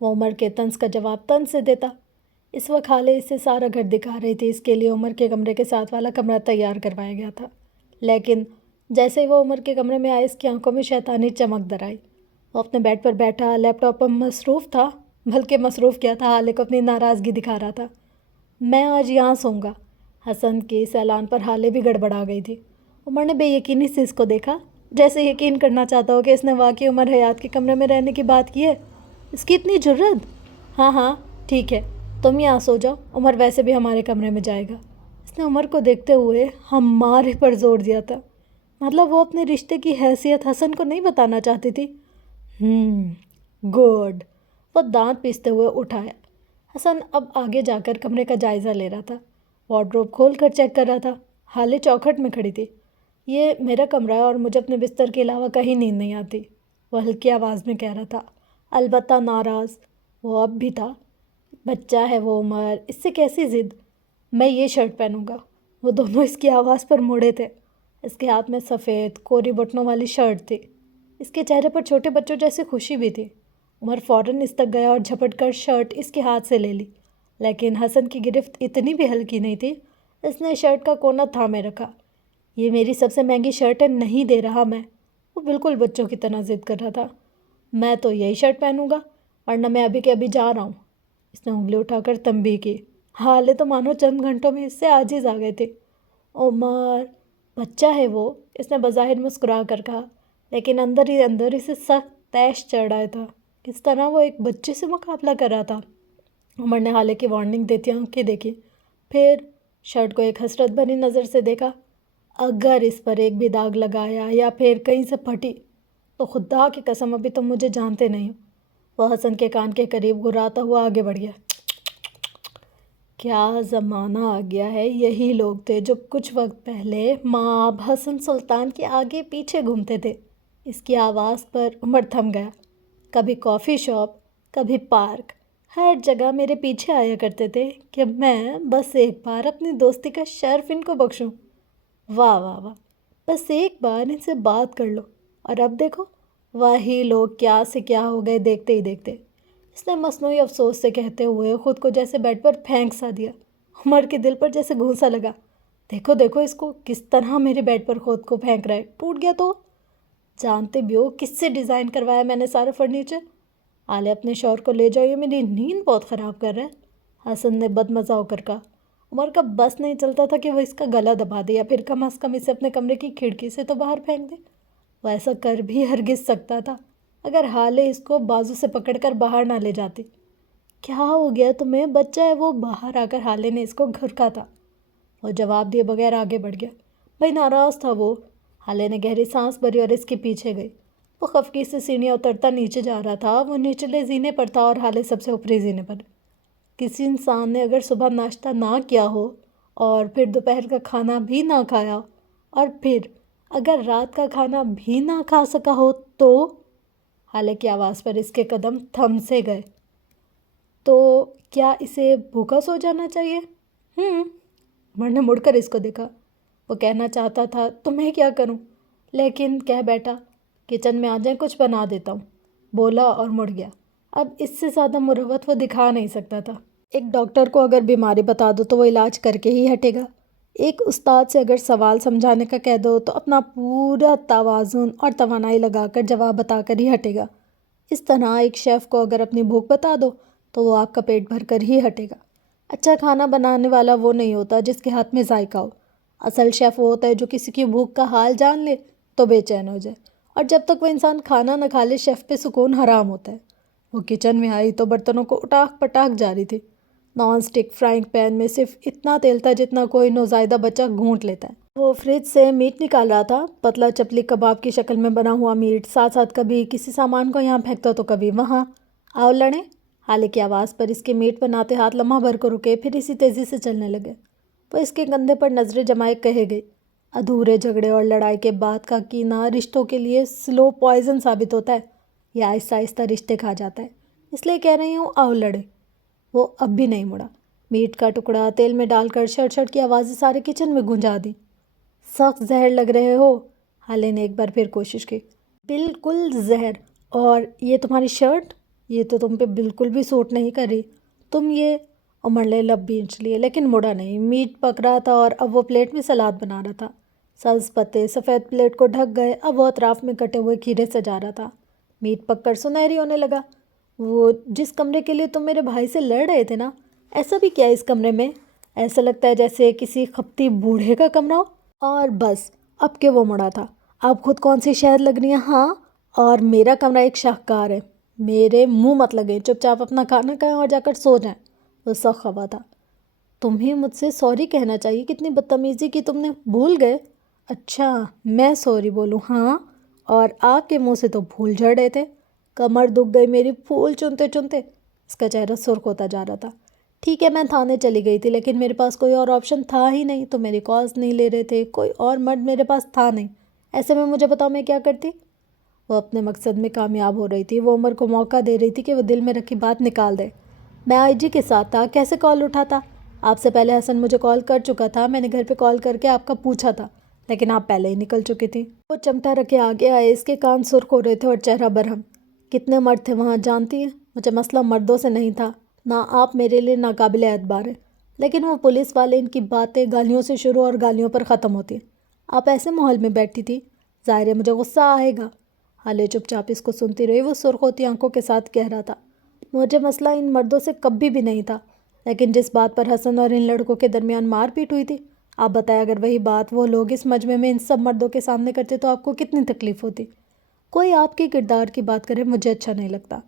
وہ عمر کے طنز کا جواب طنز سے دیتا۔ اس وقت حالے اسے سارا گھر دکھا رہی تھی، اس کے لیے عمر کے کمرے کے ساتھ والا کمرہ تیار کروایا گیا تھا، لیکن جیسے ہی وہ عمر کے کمرے میں آئے اس کی آنکھوں میں شیطانی چمک در آئی۔ وہ اپنے بیڈ پر بیٹھا لیپ ٹاپ پر مصروف تھا، بلکہ مصروف کیا تھا، حالے کو اپنی ناراضگی دکھا رہا تھا۔ میں آج یہاں سوؤں گا۔ حسن کے اس اعلان پر حالے بھی گڑبڑا گئی تھی۔ عمر نے بے یقینی سے اس کو دیکھا، جیسے یقین کرنا چاہتا ہو کہ اس نے واقعی عمر حیات کے کمرے میں رہنے کی بات کی ہے۔ اس کی اتنی جرت؟ ہاں ہاں ٹھیک ہے، تم یہاں سو جاؤ، عمر ویسے بھی ہمارے کمرے میں جائے گا۔ اس نے عمر کو دیکھتے ہوئے ہمارے پر زور دیا تھا، مطلب وہ اپنے رشتے کی حیثیت حسن کو نہیں بتانا چاہتی تھی۔ گڈ۔ وہ دانت پیستے ہوئے اٹھایا۔ حسن اب آگے جا کر کمرے کا جائزہ لے رہا تھا، وارڈروب کھول کر چیک کر رہا تھا۔ حالے چوکھٹ میں کھڑی تھی۔ یہ میرا کمرہ ہے اور مجھے اپنے بستر کے علاوہ کہیں نیند نہیں آتی، وہ ہلکی آواز میں کہہ رہا تھا، البتہ ناراض وہ اب بھی تھا۔ بچہ ہے وہ عمر، اس سے کیسی ضد؟ میں یہ شرٹ پہنوں گا۔ وہ دونوں اس کی آواز پر مڑے تھے۔ اس کے ہاتھ میں سفید کوری بٹنوں والی شرٹ تھی، اس کے چہرے پر چھوٹے بچوں جیسی خوشی بھی تھی۔ عمر فوراً اس تک گیا اور جھپٹ کر شرٹ اس کے ہاتھ سے لے لی، لیکن حسن کی گرفت اتنی بھی ہلکی نہیں تھی۔ اس نے شرٹ کا کونا تھامے رکھا۔ یہ میری سب سے مہنگی شرٹ ہے، نہیں دے رہا میں۔ وہ بالکل بچوں کی طرح ضد کر رہا تھا۔ میں تو یہی شرٹ پہنوں گا، ورنہ میں ابھی کے ابھی جا رہا ہوں۔ اس نے انگلی اٹھا کر تنبیہ کی۔ حالے تو مانو چند گھنٹوں میں اس سے عاجز آ گئے تھے۔ عمر بچہ ہے وہ، اس نے بظاہر مسکرا کر کہا، لیکن اندر ہی اندر اسے سخت طیش چڑھ رہا تھا، کس طرح وہ ایک بچے سے مقابلہ کر رہا تھا۔ عمر نے حالے کی وارننگ دیتی آنکھیں دیکھی، پھر شرٹ کو ایک حسرت بھری نظر سے دیکھا۔ اگر اس پر ایک بھی داغ لگایا یا پھر کہیں سے پھٹی تو خدا کی قسم ابھی تم مجھے جانتے نہیں ہو۔ وہ حسن کے کان کے قریب گھراتا ہوا آگے بڑھ گیا۔ کیا زمانہ آ گیا ہے، یہی لوگ تھے جو کچھ وقت پہلے ماں اب حسن سلطان کے آگے پیچھے گھومتے تھے۔ اس کی آواز پر عمر تھم گیا۔ کبھی کافی شاپ، کبھی پارک، ہر جگہ میرے پیچھے آیا کرتے تھے کہ میں بس ایک بار اپنی دوستی کا شرف ان کو بخشوں۔ واہ واہ واہ، بس ایک بار ان سے بات کر لو اور اب دیکھو وہی لوگ کیا سے کیا ہو گئے دیکھتے ہی دیکھتے۔ اس نے مصنوعی افسوس سے کہتے ہوئے خود کو جیسے بیڈ پر پھینک سا دیا۔ عمر کے دل پر جیسے گھونسا لگا، دیکھو دیکھو اس کو کس طرح میرے بیڈ پر خود کو پھینک رہا ہے، ٹوٹ گیا تو؟ جانتے بھی ہو کس سے ڈیزائن کروایا میں نے سارا فرنیچر؟ آلے اپنے شوہر کو لے جاؤ، یہ میری نیند بہت خراب کر رہا ہے، حسن نے بد مزہ ہو کر کہا۔ عمر کا بس نہیں چلتا تھا کہ وہ اس کا گلا دبا دے یا پھر کم از کم اسے اپنے کمرے کی کھڑکی سے تو باہر پھینک دے۔ وہ ایسا کر بھی ہرگز سکتا تھا اگر حالے اس کو بازو سے پکڑ کر باہر نہ لے جاتی۔ کیا ہو گیا تمہیں؟ بچہ ہے وہ؟ باہر آ کر حالے نے اس کو گھرکا تھا۔ وہ جواب دیے بغیر آگے بڑھ گیا۔ بھائی ناراض تھا وہ۔ حالے نے گہری سانس بھری اور اس کے پیچھے گئی۔ وہ خفگی سے سیڑھیاں اترتا نیچے جا رہا تھا۔ وہ نچلے زینے پر تھا اور حالے سب سے اوپری زینے پر۔ کسی انسان نے اگر صبح ناشتہ نہ کیا ہو اور پھر دوپہر کا کھانا بھی نہ کھایا اور پھر اگر رات کا کھانا بھی نہ کھا سکا ہو تو؟ حالے کی آواز پر اس کے قدم تھم سے گئے۔ تو کیا اسے بھوکا سو جانا چاہیے؟ عمر نے مڑ کر اس کو دیکھا۔ وہ کہنا چاہتا تھا تمہیں کیا کروں، لیکن کہہ بیٹھا کچن میں آ جائیں کچھ بنا دیتا ہوں، بولا اور مڑ گیا۔ اب اس سے زیادہ مروت وہ دکھا نہیں سکتا تھا۔ ایک ڈاکٹر کو اگر بیماری بتا دو تو وہ علاج کر کے ہی ہٹے گا۔ ایک استاد سے اگر سوال سمجھانے کا کہہ دو تو اپنا پورا توازن اور توانائی لگا کر جواب بتا کر ہی ہٹے گا۔ اس طرح ایک شیف کو اگر اپنی بھوک بتا دو تو وہ آپ کا پیٹ بھر کر ہی ہٹے گا۔ اچھا کھانا بنانے والا وہ نہیں ہوتا جس کے ہاتھ میں ذائقہ ہو۔ اصل شیف وہ ہوتا ہے جو کسی کی بھوک کا حال جان لے تو بے چین ہو جائے، اور جب تک وہ انسان کھانا نہ کھا لے شیف پہ سکون حرام ہوتا ہے۔ وہ کچن میں آئی تو برتنوں کو اٹاک پٹاک جاری تھی۔ نان سٹک فرائنگ پین میں صرف اتنا تیل تھا جتنا کوئی نوزائیدہ بچہ گھونٹ لیتا ہے۔ وہ فریج سے میٹ نکال رہا تھا، پتلا چپلی کباب کی شکل میں بنا ہوا میٹ، ساتھ ساتھ کبھی کسی سامان کو یہاں پھینکتا تو کبھی وہاں۔ آؤ لڑیں؟ حالے کی آواز پر اس کے میٹ بناتے ہاتھ لمحہ بھر کو رکے، پھر اسی تیزی سے چلنے لگے۔ وہ اس کے کندھے پر نظریں جمائے کہے گئی، ادھورے جھگڑے اور لڑائی کے بعد کا کینہ رشتوں کے لیے سلو پوائزن ثابت ہوتا ہے، یا آہستہ آہستہ رشتے کھا جاتا ہے، اس لیے کہہ رہی ہوں آؤ لڑیں۔ وہ اب بھی نہیں مڑا۔ میٹ کا ٹکڑا تیل میں ڈال کر شڑ شڑ کی آوازیں سارے کچن میں گونجا دیں۔ سخت زہر لگ رہے ہو، حالے نے ایک بار پھر کوشش کی۔ بالکل زہر، اور یہ تمہاری شرٹ، یہ تو تم پہ بالکل بھی سوٹ نہیں کر رہی، تم یہ۔ عمر نے لب بھینچ لیے لیکن مڑا نہیں۔ میٹ پک رہا تھا اور اب وہ پلیٹ میں سلاد بنا رہا تھا۔ سبز پتے سفید پلیٹ کو ڈھک گئے، اب وہ اطراف میں کٹے ہوئے کھیرے سجا رہا تھا۔ میٹ پک کر سنہری ہونے لگا۔ وہ جس کمرے کے لیے تم میرے بھائی سے لڑ رہے تھے نا، ایسا بھی کیا اس کمرے میں؟ ایسا لگتا ہے جیسے کسی خپتی بوڑھے کا کمرہ ہو۔ اور بس اب کہ وہ مڑا تھا، اب خود کون سی شہد لگ رہی ہے؟ ہاں، اور میرا کمرہ ایک شاہکار ہے، میرے منہ مت لگے، چپ چاپ اپنا کھانا کھائیں اور جا کر سو جائیں۔ وہ سخت خفا تھا۔ تمہیں مجھ سے سوری کہنا چاہیے، کتنی بدتمیزی کی تم نے، بھول گئے؟ اچھا میں سوری بولوں؟ ہاں، اور آپ کے منہ سے تو پھول جھڑ رہے تھے، کمر دکھ گئی میری پھول چنتے چنتے۔ اس کا چہرہ سرخ ہوتا جا رہا تھا۔ ٹھیک ہے میں تھانے چلی گئی تھی لیکن میرے پاس کوئی اور آپشن تھا ہی نہیں، تو میری کالز نہیں لے رہے تھے، کوئی اور مرد میرے پاس تھا نہیں، ایسے میں مجھے بتاؤ میں کیا کرتی؟ وہ اپنے مقصد میں کامیاب ہو رہی تھی۔ وہ عمر کو موقع دے رہی تھی کہ وہ دل میں رکھی بات نکال دے۔ میں آئی جی کے ساتھ تھا، کیسے کال اٹھاتا؟ آپ سے پہلے حسن مجھے کال کر چکا تھا، میں نے گھر پہ کال کر کے آپ کا پوچھا تھا لیکن آپ پہلے ہی نکل چکی تھی۔ وہ چمٹا رکھے آگے آئے، اس کے کان سرخ ہو رہے تھے اور چہرہ برہم۔ کتنے مرد تھے وہاں جانتی ہیں؟ مجھے مسئلہ مردوں سے نہیں تھا، نہ آپ میرے لیے ناقابل اعتبار ہیں، لیکن وہ پولیس والے، ان کی باتیں گالیوں سے شروع اور گالیوں پر ختم ہوتی ہیں۔ آپ ایسے ماحول میں بیٹھی تھی، ظاہر ہے مجھے غصہ آئے گا۔ حالے چپ چاپ اس کو سنتی رہی۔ وہ سرخ ہوتی آنکھوں کے ساتھ کہہ رہا تھا، مجھے مسئلہ ان مردوں سے کبھی بھی نہیں تھا، لیکن جس بات پر حسن اور ان لڑکوں کے درمیان مار پیٹ ہوئی تھی، آپ بتائیں اگر وہی بات وہ لوگ اس مجمع میں ان سب مردوں کے سامنے کرتے تو آپ کو کتنی تکلیف ہوتی؟ کوئی آپ کے کردار کی بات کرے مجھے اچھا نہیں لگتا،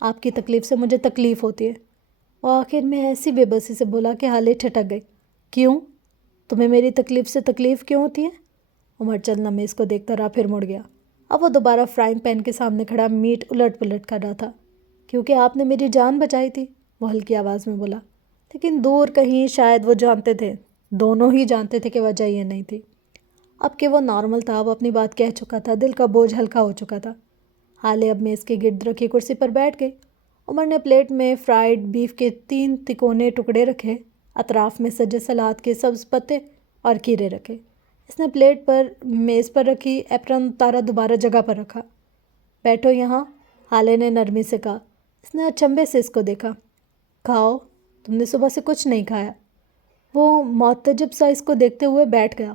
آپ کی تکلیف سے مجھے تکلیف ہوتی ہے۔ اور آخر میں ایسی بے بسی سے بولا کہ حالے ٹھٹک گئی۔ کیوں؟ تمہیں میری تکلیف سے تکلیف کیوں ہوتی ہے؟ عمر چند لمحے اس کو دیکھتا رہا، پھر مڑ گیا۔ اب وہ دوبارہ فرائنگ پین کے سامنے کھڑا میٹ الٹ پلٹ کر رہا تھا۔ کیونکہ آپ نے میری جان بچائی تھی، وہ ہلکی آواز میں بولا، لیکن دور کہیں شاید وہ جانتے تھے، دونوں ہی جانتے تھے کہ وجہ یہ نہیں تھی۔ اب کہ وہ نارمل تھا، وہ اپنی بات کہہ چکا تھا، دل کا بوجھ ہلکا ہو چکا تھا۔ حالے اب میز کے گرد رکھی کرسی پر بیٹھ گئی۔ عمر نے پلیٹ میں فرائیڈ بیف کے 3 تکونے ٹکڑے رکھے، اطراف میں سجے سلاد کے سبز پتے اور کھیرے رکھے۔ اس نے پلیٹ پر میز پر رکھی ایپرن اتارا، دوبارہ جگہ پر رکھا۔ بیٹھو یہاں، حالے نے نرمی سے کہا۔ اس نے اچنبھے سے اس کو دیکھا۔ کھاؤ، تم نے صبح سے کچھ نہیں کھایا۔ وہ معتجب سا اس کو دیکھتے ہوئے بیٹھ گیا۔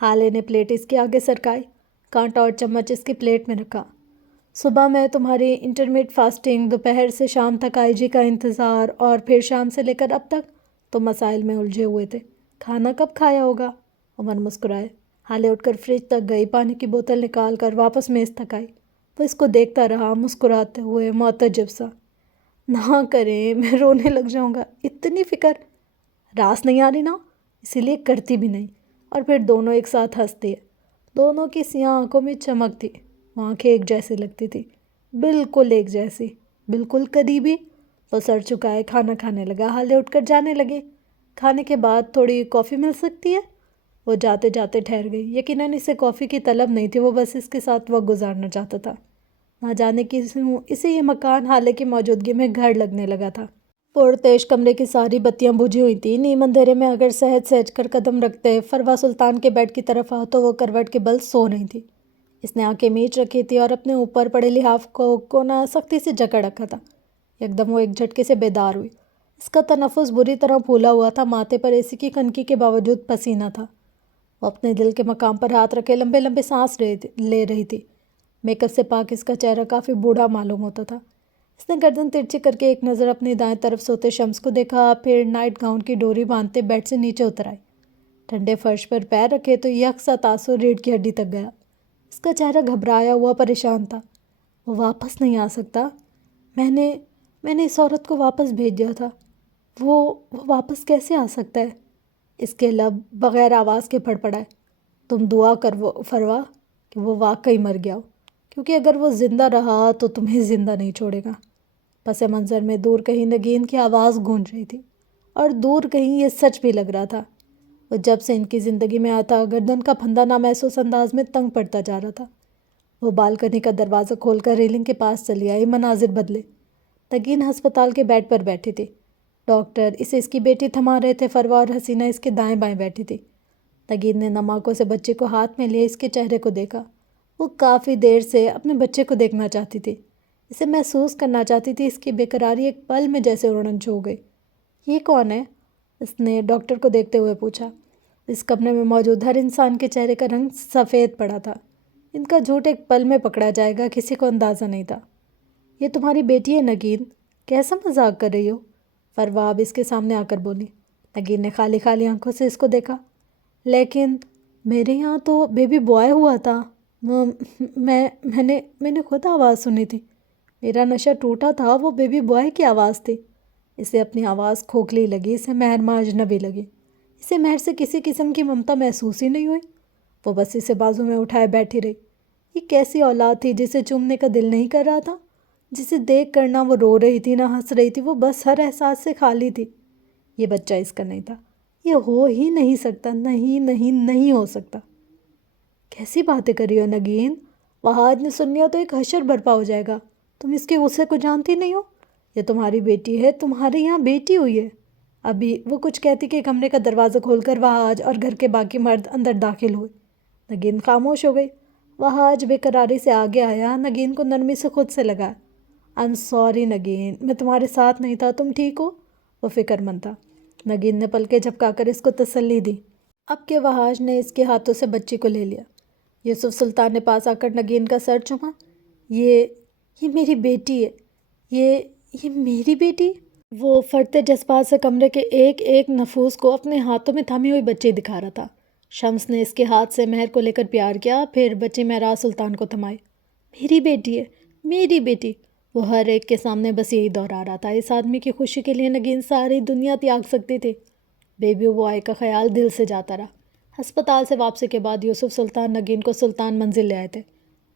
حالے نے پلیٹ اس کے آگے سرکائی، کانٹا اور چمچ اس کی پلیٹ میں رکھا۔ صبح میں تمہاری انٹرمیٹ فاسٹنگ، دوپہر سے شام تک آئی جی کا انتظار، اور پھر شام سے لے کر اب تک تم مسائل میں الجھے ہوئے تھے۔ کھانا کب کھایا ہوگا؟ عمر مسکرائے۔ حالے اٹھ کر فریج تک گئی، پانی کی بوتل نکال کر واپس میز تک آئی۔ وہ اس کو دیکھتا رہا، مسکراتے ہوئے، معتجب سا۔ نہ کریں، میں رونے لگ جاؤں گا، اتنی فکر راس نہیں آ رہی نا، اسی لیے کرتی بھی نہیں۔ اور پھر دونوں ایک ساتھ ہنس دیے۔ دونوں کی سیاہ آنکھوں میں چمک تھی، وہ آنکھیں ایک جیسی لگتی تھی، بالکل ایک جیسی، بالکل قریبی۔ وہ سر چکائے کھانا کھانے لگا۔ حالے اٹھ کر جانے لگے۔ کھانے کے بعد تھوڑی کافی مل سکتی ہے؟ وہ جاتے جاتے ٹھہر گئی۔ یقیناً اسے کافی کی طلب نہیں تھی، وہ بس اس کے ساتھ وقت گزارنا چاہتا تھا۔ نہ جانے کیوں اسے یہ مکان حالے کی موجودگی میں گھر لگنے لگا تھا۔ پرتیش کمرے کی ساری بتیاں بجھی ہوئی تھیں۔ نیم اندھیرے میں اگر سہج کر قدم رکھتے فروا سلطان کے بیڈ کی طرف آ تو وہ کروٹ کے بل سو رہی تھی۔ اس نے آنکھیں میچ رکھی تھی اور اپنے اوپر پڑے لحاف کو کونا سختی سے جکڑ رکھا تھا۔ یکدم وہ ایک جھٹکے سے بیدار ہوئی۔ اس کا تنفس بری طرح پھولا ہوا تھا، ماتھے پر اے سی کی کنکی کے باوجود پسینہ تھا۔ وہ اپنے دل کے مقام پر ہاتھ رکھے لمبے لمبے سانس لے رہی تھی۔ میک اپ سے پاک اس کا چہرہ کافی بوڑھا معلوم ہوتا تھا۔ اس نے گردن ترچھی کر کے ایک نظر اپنی دائیں طرف سوتے شمس کو دیکھا، پھر نائٹ گاؤن کی ڈوری باندھتے بیڈ سے نیچے اتر آئی۔ ٹھنڈے فرش پر پیر رکھے تو یکساں تاثر ریڑھ کی ہڈی تک گیا۔ اس کا چہرہ گھبرایا ہوا پریشان تھا۔ وہ واپس نہیں آ سکتا؟ میں نے اس عورت کو واپس بھیج دیا تھا، وہ واپس کیسے آ سکتا ہے؟ اس کے لب بغیر آواز کے پھڑ پڑائے۔ تم دعا کر فروا کہ وہ واقعی مر گیا ہو، کیونکہ اگر وہ زندہ رہا تو تمہیں زندہ نہیں چھوڑے گا۔ پس منظر میں دور کہیں نگین کی آواز گونج رہی تھی، اور دور کہیں یہ سچ بھی لگ رہا تھا۔ وہ جب سے ان کی زندگی میں آتا گردن کا پھندا نامحسوس انداز میں تنگ پڑتا جا رہا تھا۔ وہ بالکنی کا دروازہ کھول کر ریلنگ کے پاس چلی آئی۔ مناظر بدلے۔ نگین ہسپتال کے بیڈ پر بیٹھی تھی۔ ڈاکٹر اسے اس کی بیٹی تھما رہے تھے۔ فروا اور حسینہ اس کے دائیں بائیں بیٹھی تھی۔ نگین نے نم آنکھوں سے بچے کو ہاتھ میں لیے اس کے چہرے کو دیکھا۔ وہ کافی دیر سے اپنے بچے کو دیکھنا چاہتی تھی، اسے محسوس کرنا چاہتی تھی۔ اس کی بے قراری ایک پل میں جیسے اڑن چھو گئی۔ یہ کون ہے؟ اس نے ڈاکٹر کو دیکھتے ہوئے پوچھا۔ اس کمرے میں موجود ہر انسان کے چہرے کا رنگ سفید پڑا تھا۔ ان کا جھوٹ ایک پل میں پکڑا جائے گا، کسی کو اندازہ نہیں تھا۔ یہ تمہاری بیٹی ہے نگین؟ کیسا مذاق کر رہی ہو؟ فروا اب اس کے سامنے آ کر بولی۔ نگین نے خالی خالی آنکھوں سے اس کو دیکھا۔ لیکن میرے یہاں تو بیبی بوائے ہوا تھا۔ میں نے خود آواز سنی تھی، میرا نشہ ٹوٹا تھا، وہ بیبی بوائے کی آواز تھی۔ اسے اپنی آواز کھوکھلی لگی، اسے مہر میں اجنبی لگی۔ اسے مہر سے کسی قسم کی ممتا محسوس ہی نہیں ہوئی۔ وہ بس اسے بازو میں اٹھائے بیٹھی رہی۔ یہ کیسی اولاد تھی جسے چومنے کا دل نہیں کر رہا تھا، جسے دیکھ کر نہ وہ رو رہی تھی نہ ہنس رہی تھی، وہ بس ہر احساس سے خالی تھی۔ یہ بچہ اس کا نہیں تھا، یہ ہو ہی نہیں سکتا، نہیں ہو سکتا۔ کیسی باتیں کر رہی ہو نگین؟ وہاں آج نے سن لیا تو ایک حشر برپا ہو جائے گا۔ تم اس کے غصے کو جانتی نہیں ہو؟ یہ تمہاری بیٹی ہے، تمہارے یہاں بیٹی ہوئی ہے۔ ابھی وہ کچھ کہتی کہ کمرے کا دروازہ کھول کر وہاج اور گھر کے باقی مرد اندر داخل ہوئے۔ نگین خاموش ہو گئی۔ وہاج بے قراری سے آگے آیا، نگین کو نرمی سے خود سے لگا۔ I'm sorry نگین، میں تمہارے ساتھ نہیں تھا، تم ٹھیک ہو؟ وہ فکر مند تھا۔ نگین نے پلکیں جھپکا کر اس کو تسلی دی۔ اب کہ وہاج نے اس کے ہاتھوں سے بچی کو لے لیا، یوسف سلطان نے پاس آ کر نگین کا سر چوما۔ یہ میری بیٹی ہے، یہ میری بیٹی؟ وہ فرتے جذبات سے کمرے کے ایک ایک نفوس کو اپنے ہاتھوں میں تھمی ہوئی بچی دکھا رہا تھا۔ شمس نے اس کے ہاتھ سے مہر کو لے کر پیار کیا، پھر بچی مہراز سلطان کو تھمائی۔ میری بیٹی ہے، میری بیٹی۔ وہ ہر ایک کے سامنے بس یہی دہرا رہا تھا۔ اس آدمی کی خوشی کے لیے نگین ساری دنیا تیاگ سکتی تھی۔ بیبی بوائے کا خیال دل سے جاتا رہا۔ ہسپتال سے واپسی کے بعد یوسف سلطان نگین کو سلطان منزل لے آئے تھے۔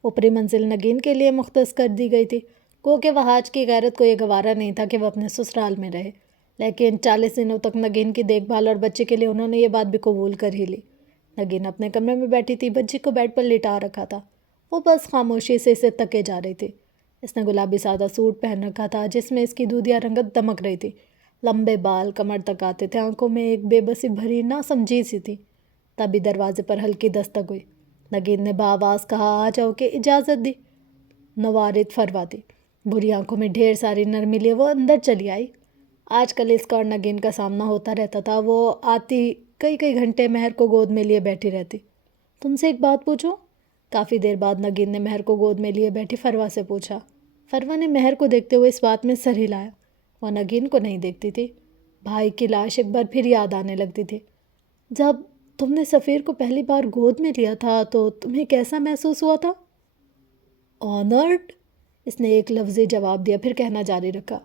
اوپری منزل نگین کے لیے مختص کر دی گئی تھی، کہ وہاج کی غیرت کو یہ گوارا نہیں تھا کہ وہ اپنے سسرال میں رہے، لیکن 40 دنوں تک نگین کی دیکھ بھال اور بچے کے لیے انہوں نے یہ بات بھی قبول کر ہی لی۔ نگین اپنے کمرے میں بیٹھی تھی، بچی کو بیڈ پر لٹا رکھا تھا۔ وہ بس خاموشی سے اسے تکے جا رہی تھی۔ اس نے گلابی سادہ سوٹ پہن رکھا تھا جس میں اس کی دودھیا رنگت دمک رہی تھی۔ لمبے بال کمر تک آتے تھے، آنکھوں میں ایک بے بسی بھری نہ سمجھی سی تھی۔ تبھی دروازے پر ہلکی دستک ہوئی۔ نگین نے بآواز کہا، آ جاؤ، کہ اجازت دی۔ نوارد فروا دی۔ بری آنکھوں میں ڈھیر ساری نرمی لیے وہ اندر چلی آئی۔ آج کل اس کا اور نگین کا سامنا ہوتا رہتا تھا۔ وہ آتی کئی گھنٹے مہر کو گود میں لیے بیٹھی رہتی۔ تم سے ایک بات پوچھوں؟ کافی دیر بعد نگین نے مہر کو گود میں لیے بیٹھی فروا سے پوچھا۔ فروا نے مہر کو دیکھتے ہوئے اس بات میں سر ہلایا۔ وہ نگین کو نہیں دیکھتی تھی۔ بھائی کی لاش ایک بار پھر یاد آنے لگتی تھی۔ جب تم نے سفیر کو پہلی بار گود میں لیا تھا تو تمہیں کیسا محسوس ہوا تھا؟ آنرڈ، اس نے ایک لفظی جواب دیا، پھر کہنا جاری رکھا،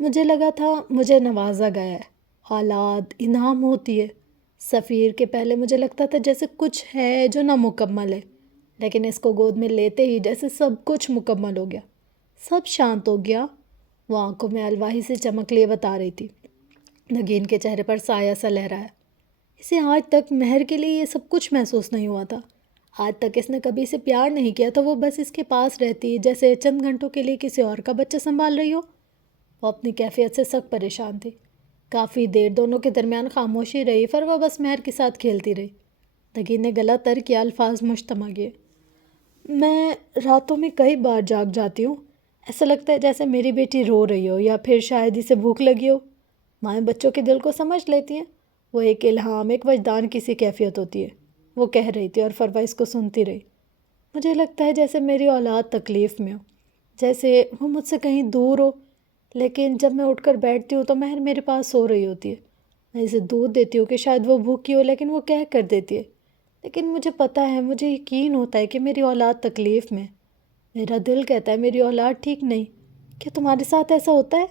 مجھے لگا تھا مجھے نوازا گیا ہے۔ اولاد انعام ہوتی ہے۔ سفیر کے پہلے مجھے لگتا تھا جیسے کچھ ہے جو نامکمل ہے، لیکن اس کو گود میں لیتے ہی جیسے سب کچھ مکمل ہو گیا، سب شانت ہو گیا۔ وہ آنکھوں میں الواحی سے چمک لیے بتا رہی تھی۔ نگین کے چہرے پر سایہ سا لہرایا۔ اسے آج تک مہر کے لیے یہ سب کچھ محسوس نہیں ہوا تھا۔ آج تک اس نے کبھی اسے پیار نہیں کیا تھا۔ وہ بس اس کے پاس رہتی جیسے چند گھنٹوں کے لیے کسی اور کا بچہ سنبھال رہی ہو۔ وہ اپنی کیفیت سے سخت پریشان تھی۔ کافی دیر دونوں کے درمیان خاموشی رہی۔ فروا بس مہر کے ساتھ کھیلتی رہی۔ نگین نے گلا تر کیا، الفاظ مجتمع کیے۔ میں راتوں میں کئی بار جاگ جاتی ہوں، ایسا لگتا ہے جیسے میری بیٹی رو رہی ہو، یا پھر شاید اسے بھوک لگی ہو۔ مائیں بچوں کے دل کو سمجھ لیتی ہیں۔ وہ ایک الہام، ایک وجدان کی سی کیفیت ہوتی ہے، وہ کہہ رہی تھی، اور فروا اس کو سنتی رہی۔ مجھے لگتا ہے جیسے میری اولاد تکلیف میں ہو، جیسے وہ مجھ سے کہیں دور ہو، لیکن جب میں اٹھ کر بیٹھتی ہوں تو مہر میرے پاس سو رہی ہوتی ہے۔ میں اسے دودھ دیتی ہوں کہ شاید وہ بھوکی ہو، لیکن وہ کہہ کر دیتی ہے، لیکن مجھے پتہ ہے، مجھے یقین ہوتا ہے کہ میری اولاد تکلیف میں۔ میرا دل کہتا ہے میری اولاد ٹھیک نہیں۔ کیا تمہارے ساتھ ایسا ہوتا ہے؟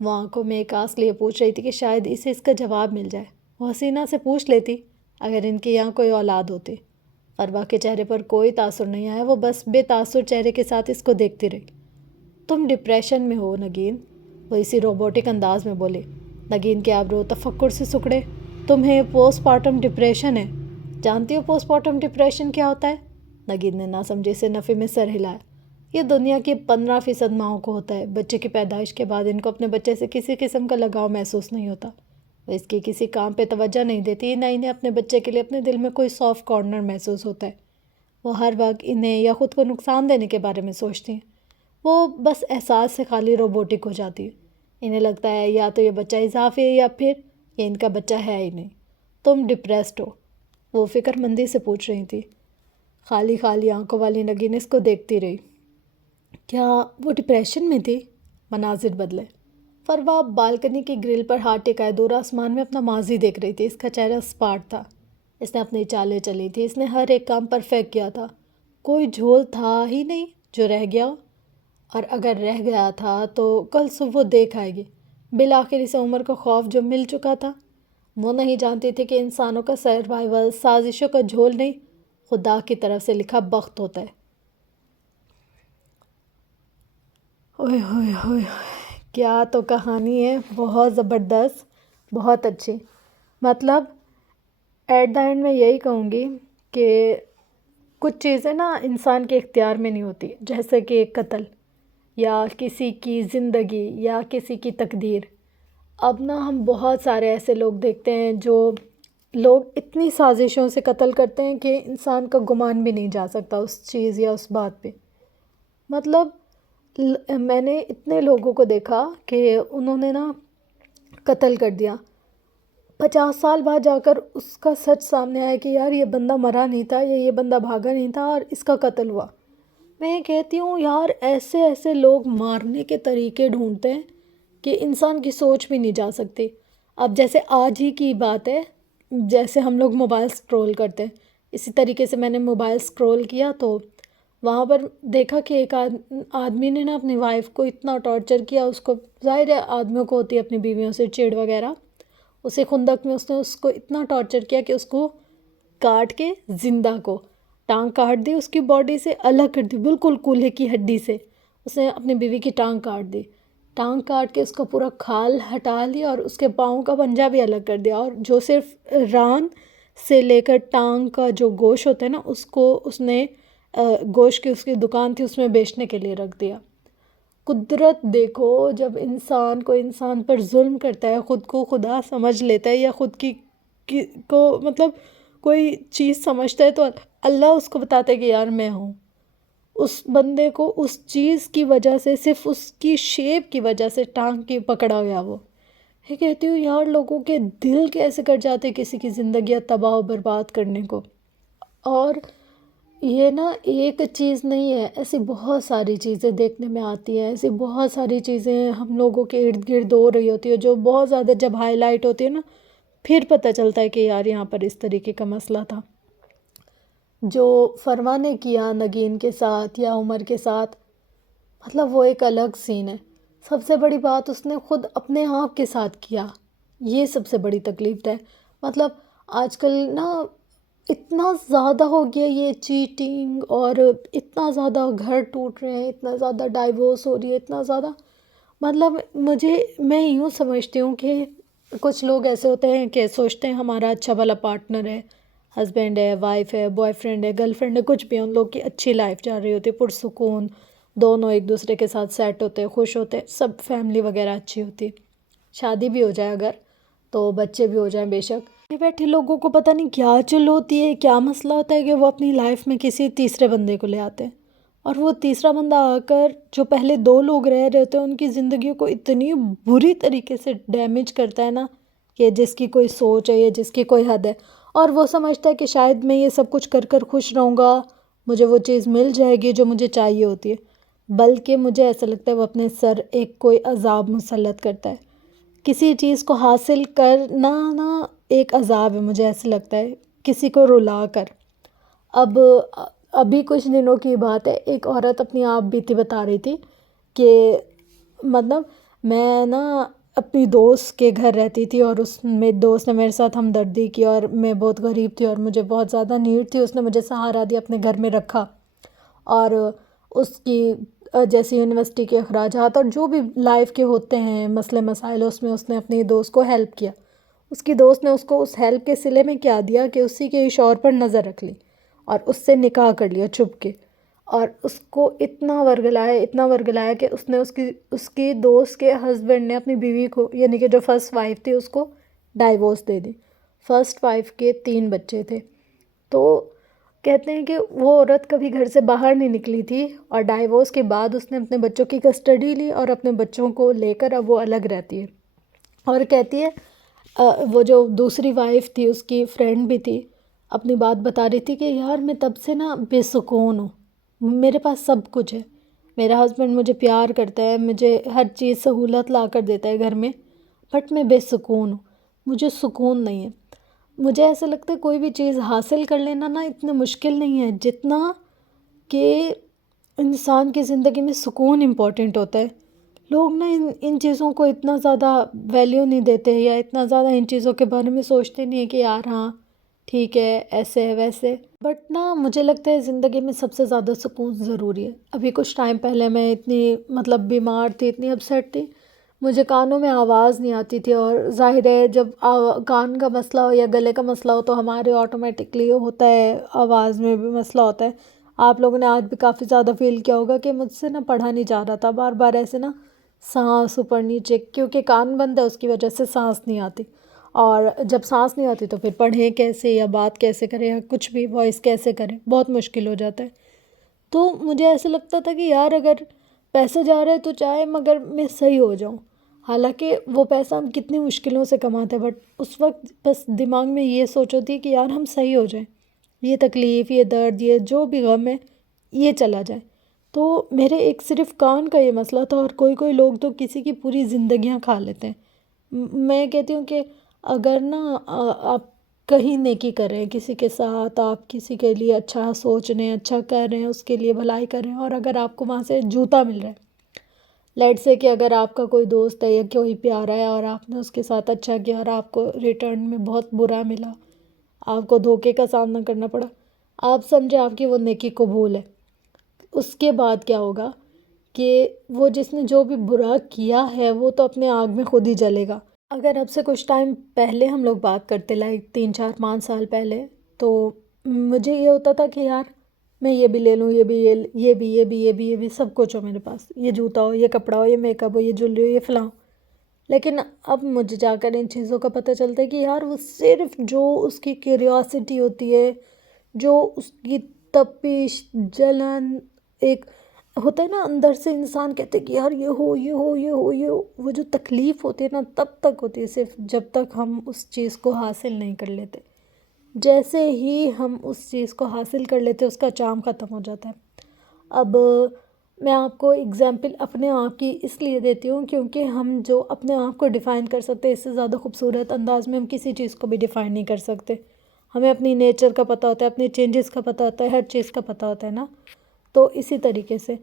وہ آنکھوں میں ایک آس لیے پوچھ رہی تھی کہ شاید اسے اس کا جواب مل جائے۔ وہ حسینہ سے پوچھ لیتی، اگر ان کے یہاں کوئی اولاد ہوتی۔ فروا کے چہرے پر کوئی تاثر نہیں آیا۔ وہ بس بے تاثر چہرے کے ساتھ اس کو دیکھتی رہی۔ تم ڈپریشن میں ہو نگین، وہ اسی روبوٹک انداز میں بولی۔ نگین کے آبرو تفکر سے سکڑے۔ تمہیں پوسٹ پارٹم ڈپریشن ہے؟ جانتی ہو پوسٹ پارٹم ڈپریشن کیا ہوتا ہے؟ نگین نے ناسمجھی سے نفی میں سر ہلایا۔ یہ دنیا کی 15% ماؤں کو ہوتا ہے۔ بچے کی پیدائش کے بعد ان کو اپنے بچے سے کسی قسم کا لگاؤ محسوس نہیں ہوتا۔ وہ اس کی کسی کام پہ توجہ نہیں دیتی، نہ انہیں اپنے بچے کے لیے اپنے دل میں کوئی سافٹ کارنر محسوس ہوتا ہے۔ وہ ہر وقت انہیں یا خود کو نقصان دینے کے بارے میں سوچتی ہیں۔ وہ بس احساس سے خالی روبوٹک ہو جاتی ہے۔ انہیں لگتا ہے یا تو یہ بچہ اضافی ہے یا پھر یہ ان کا بچہ ہے ہی نہیں۔ تم ڈپریسڈ ہو؟ وہ فکر مندی سے پوچھ رہی تھی۔ خالی آنکھوں والی نگین اس کو دیکھتی رہی۔ کیا وہ ڈپریشن میں تھی؟ مناظر بدلے۔ فروا بالکنی کی گرل پر ہاتھ ٹکائے دور آسمان میں اپنا ماضی دیکھ رہی تھی۔ اس کا چہرہ اسپاٹ تھا۔ اس نے اپنی چالیں چلی تھی۔ اس نے ہر ایک کام پرفیکٹ کیا تھا۔ کوئی جھول تھا ہی نہیں جو رہ گیا ہو، اور اگر رہ گیا تھا تو کل صبح وہ دیکھ آئے گی۔ بالآخر اسے عمر کا خوف جو مل چکا تھا۔ وہ نہیں جانتی تھی کہ انسانوں کا سروائیول سازشوں کا جھول نہیں، خدا کی طرف سے لکھا بخت ہوتا ہے۔ اوئے ہوئے ہوئے، کیا تو کہانی ہے، بہت زبردست، بہت اچھی۔ مطلب ایٹ دا اینڈ میں یہی کہوں گی کہ کچھ چیزیں نا انسان کے اختیار میں نہیں ہوتی، جیسے کہ قتل یا کسی کی زندگی یا کسی کی تقدیر۔ اب نا ہم بہت سارے ایسے لوگ دیکھتے ہیں جو لوگ اتنی سازشوں سے قتل کرتے ہیں کہ انسان کا گمان بھی نہیں جا سکتا اس چیز یا اس بات پہ۔ مطلب میں نے اتنے لوگوں کو دیکھا کہ انہوں نے نا قتل کر دیا، 50 سال بعد جا کر اس کا سچ سامنے آیا کہ یار یہ بندہ مرا نہیں تھا یا یہ بندہ بھاگا نہیں تھا اور اس کا قتل ہوا۔ میں کہتی ہوں یار ایسے لوگ مارنے کے طریقے ڈھونڈتے ہیں کہ انسان کی سوچ بھی نہیں جا سکتی۔ اب جیسے آج ہی کی بات ہے، جیسے ہم لوگ موبائل سکرول کرتے ہیں، اسی طریقے سے میں نے موبائل سکرول کیا تو وہاں پر دیکھا کہ ایک آدمی نے نا اپنی وائف کو اتنا ٹارچر کیا۔ اس کو ظاہر ہے آدمیوں کو ہوتی ہے اپنی بیویوں سے چڑ وغیرہ، اسے خندق میں اس نے اس کو اتنا ٹارچر کیا کہ اس کو کاٹ کے زندہ کو ٹانگ کاٹ دی، اس کی باڈی سے الگ کر دی، بالکل کولہے کی ہڈی سے اس نے اپنی بیوی کی ٹانگ کاٹ دی۔ ٹانگ کاٹ کے اس کا پورا کھال ہٹا لیا اور اس کے پاؤں کا پنجہ بھی الگ کر دیا، اور جو صرف ران سے لے کر ٹانگ کا جو گوشت ہوتا ہے نا، اس کو اس نے گوشت کی اس کی دکان تھی اس میں بیچنے کے لیے رکھ دیا۔ قدرت دیکھو، جب انسان کو انسان پر ظلم کرتا ہے، خود کو خدا سمجھ لیتا ہے یا خود کو مطلب کوئی چیز سمجھتا ہے، تو اللہ اس کو بتاتا ہے کہ یار میں ہوں. اس بندے کو اس چیز کی وجہ سے، صرف اس کی شیپ کی وجہ سے ٹانگ کے پکڑا گیا. وہ یہ کہتی ہوں یار، لوگوں کے دل کیسے کر جاتے کسی کی زندگیاں تباہ و برباد کرنے کو. اور یہ نا ایک چیز نہیں ہے، ایسی بہت ساری چیزیں دیکھنے میں آتی ہیں، ایسی بہت ساری چیزیں ہم لوگوں کے ارد گرد ہو رہی ہوتی ہے، جو بہت زیادہ جب ہائی لائٹ ہوتی ہے نا، پھر پتہ چلتا ہے کہ یار یہاں پر اس طریقے کا مسئلہ تھا. جو فرما نے کیا نگین کے ساتھ یا عمر کے ساتھ، مطلب وہ ایک الگ سین ہے. سب سے بڑی بات اس نے خود اپنے آپ کے ساتھ کیا، یہ سب سے بڑی تکلیف ہے. مطلب آج کل نا اتنا زیادہ ہو گیا یہ چیٹنگ، اور اتنا زیادہ گھر ٹوٹ رہے ہیں، اتنا زیادہ ڈائیورس ہو رہی ہے، اتنا زیادہ. مطلب میں یوں سمجھتی ہوں کہ کچھ لوگ ایسے ہوتے ہیں کہ سوچتے ہیں ہمارا اچھا بھلا پارٹنر ہے، ہسبینڈ ہے، وائف ہے، بوائے فرینڈ ہے، گرل فرینڈ ہے، کچھ بھی، ان لوگ کی اچھی لائف جا رہی ہوتی ہے، پرسکون، دونوں ایک دوسرے کے ساتھ سیٹ ہوتے ہیں، خوش ہوتے ہیں، سب فیملی وغیرہ اچھی ہوتی. شادی بھی ہو جائے اگر، تو بچے بھی ہو جائیں بے شک. یہ بیٹھے لوگوں کو پتہ نہیں کیا چل ہوتی ہے، کیا مسئلہ ہوتا ہے کہ وہ اپنی لائف میں کسی تیسرے بندے کو لے آتے ہیں، اور وہ تیسرا بندہ آ کر جو پہلے دو لوگ رہ رہے ہوتے ہیں ان کی زندگیوں کو اتنی بری طریقے سے ڈیمیج کرتا ہے نا، کہ جس کی کوئی سوچ ہے یا جس کی کوئی حد ہے. اور وہ سمجھتا ہے کہ شاید میں یہ سب کچھ کر خوش رہوں گا، مجھے وہ چیز مل جائے گی جو مجھے چاہیے ہوتی ہے. بلکہ مجھے ایسا لگتا ہے وہ اپنے سر ایک کوئی عذاب مسلط کرتا ہے. کسی چیز کو حاصل کرنا نا ایک عذاب ہے، مجھے ایسا لگتا ہے، کسی کو رلا کر. ابھی کچھ دنوں کی بات ہے، ایک عورت اپنی آپ بیتی بتا رہی تھی کہ مطلب میں نا اپنی دوست کے گھر رہتی تھی، اور اس میں دوست نے میرے ساتھ ہمدردی کی، اور میں بہت غریب تھی اور مجھے بہت زیادہ نیڈ تھی. اس نے مجھے سہارا دیا، اپنے گھر میں رکھا، اور اس کی جیسے یونیورسٹی کے اخراجات اور جو بھی لائف کے ہوتے ہیں مسئلے مسائل، اس میں اس نے اپنی دوست کو ہیلپ کیا. اس کی دوست نے اس کو اس ہیلپ کے صلے میں کیا دیا کہ اسی کے شوہر پر نظر رکھ لی اور اس سے نکاح کر لیا چھپ کے. اور اس کو اتنا ورگلایا کہ اس نے اس کی دوست کے ہسبینڈ نے اپنی بیوی کو، یعنی کہ جو فرسٹ وائف تھی، اس کو ڈائیورس دے دی. فرسٹ وائف کے 3 بچے تھے. تو کہتے ہیں کہ وہ عورت کبھی گھر سے باہر نہیں نکلی تھی، اور ڈائیورس کے بعد اس نے اپنے بچوں کی کسٹڈی لی اور اپنے بچوں کو لے کر اب وہ الگ رہتی ہے. اور کہتی ہے وہ جو دوسری وائف تھی، اس کی فرینڈ بھی تھی، اپنی بات بتا رہی تھی کہ یار میں تب سے نا بے سکون ہوں. میرے پاس سب کچھ ہے، میرا ہسبینڈ مجھے پیار کرتا ہے، مجھے ہر چیز سہولت لا کر دیتا ہے گھر میں، بٹ میں بے سکون ہوں، مجھے سکون نہیں ہے. مجھے ایسا لگتا ہے کوئی بھی چیز حاصل کر لینا نا اتنا مشکل نہیں ہے جتنا کہ انسان کی زندگی میں سکون امپورٹنٹ ہوتا ہے. لوگ نا ان چیزوں کو اتنا زیادہ ویلیو نہیں دیتے، یا اتنا زیادہ ان چیزوں کے بارے میں سوچتے نہیں ہیں کہ یار ہاں ٹھیک ہے، ایسے ہے ویسے. بٹ نا مجھے لگتا ہے زندگی میں سب سے زیادہ سکون ضروری ہے. ابھی کچھ ٹائم پہلے میں اتنی مطلب بیمار تھی، اتنی اپسیٹ تھی، مجھے کانوں میں آواز نہیں آتی تھی. اور ظاہر ہے جب کان کا مسئلہ ہو یا گلے کا مسئلہ ہو تو ہمارے آٹومیٹکلی ہوتا ہے، آواز میں بھی مسئلہ ہوتا ہے. آپ لوگوں نے آج بھی کافی زیادہ فیل کیا ہوگا کہ مجھ سے نا پڑھا نہیں جا رہا تھا، بار بار ایسے نا سانس اوپر نیچے، کیونکہ کان بند ہے اس کی وجہ سے سانس نہیں آتی. اور جب سانس نہیں آتی تو پھر پڑھیں کیسے، یا بات کیسے کریں، یا کچھ بھی وائس کیسے کریں، بہت مشکل ہو جاتا ہے. تو مجھے ایسے لگتا تھا کہ یار اگر پیسے جا رہے تو چاہے مگر میں صحیح ہو جاؤں. حالانکہ وہ پیسہ ہم کتنی مشکلوں سے کماتے ہیں، بٹ اس وقت بس دماغ میں یہ سوچ ہوتی ہے کہ یار ہم صحیح ہو جائیں، یہ تکلیف، یہ درد، یہ جو بھی غم ہے یہ چلا جائے. تو میرے ایک صرف کان کا یہ مسئلہ تھا، اور کوئی لوگ تو کسی کی پوری زندگیاں کھا لیتے ہیں. میں کہتی ہوں کہ اگر نا آپ کہیں نیکی کریں کسی کے ساتھ، آپ کسی کے لیے اچھا سوچ رہے ہیں، اچھا کر رہے ہیں، اس کے لیے بھلائی کر رہے ہیں، اور اگر آپ کو وہاں سے جوتا مل رہا ہے، لیٹ سے کہ اگر آپ کا کوئی دوست ہے یا کوئی پیارا ہے اور آپ نے اس کے ساتھ اچھا کیا اور آپ کو ریٹرن میں بہت برا ملا، آپ کو دھوکے کا سامنا کرنا پڑا، آپ سمجھے آپ کی وہ نیکی قبول ہے. اس کے بعد کیا ہوگا کہ وہ جس نے جو بھی برا کیا ہے وہ تو اپنے آگ میں خود ہی جلے گا. اگر اب سے کچھ ٹائم پہلے ہم لوگ بات کرتے، لائک 3 4 5 سال پہلے، تو مجھے یہ ہوتا تھا کہ یار میں یہ بھی لے لوں، یہ بھی سب کچھ ہو میرے پاس، یہ جوتا ہو، یہ کپڑا ہو، یہ میک اپ ہو، یہ جویلری ہو، یہ فلاں ہو۔ لیکن اب مجھے جا کر ان چیزوں کا پتہ چلتا ہے کہ یار وہ صرف جو اس کی کیوریاسٹی ہوتی ہے، جو اس کی تپش، جلن، ایک ہوتا ہے نا اندر سے انسان کہتے کہ یار یہ ہو، یہ ہو، یہ ہو، یہ ہو، وہ جو تکلیف ہوتی ہے نا تب تک ہوتی ہے، صرف جب تک ہم اس چیز کو حاصل نہیں کر لیتے۔ جیسے ہی ہم اس چیز کو حاصل کر لیتے اس کا چارم ختم ہو جاتا ہے۔ اب میں آپ کو اگزامپل اپنے آپ کی اس لیے دیتی ہوں کیونکہ ہم جو اپنے آپ کو ڈیفائن کر سکتے اس سے زیادہ خوبصورت انداز میں ہم کسی چیز کو بھی ڈیفائن نہیں کر سکتے۔ ہمیں اپنی نیچر کا پتہ ہوتا ہے، اپنے چینجز کا پتہ ہوتا ہے، ہر چیز کا پتہ ہوتا ہے نا۔ تو اسی طریقے سے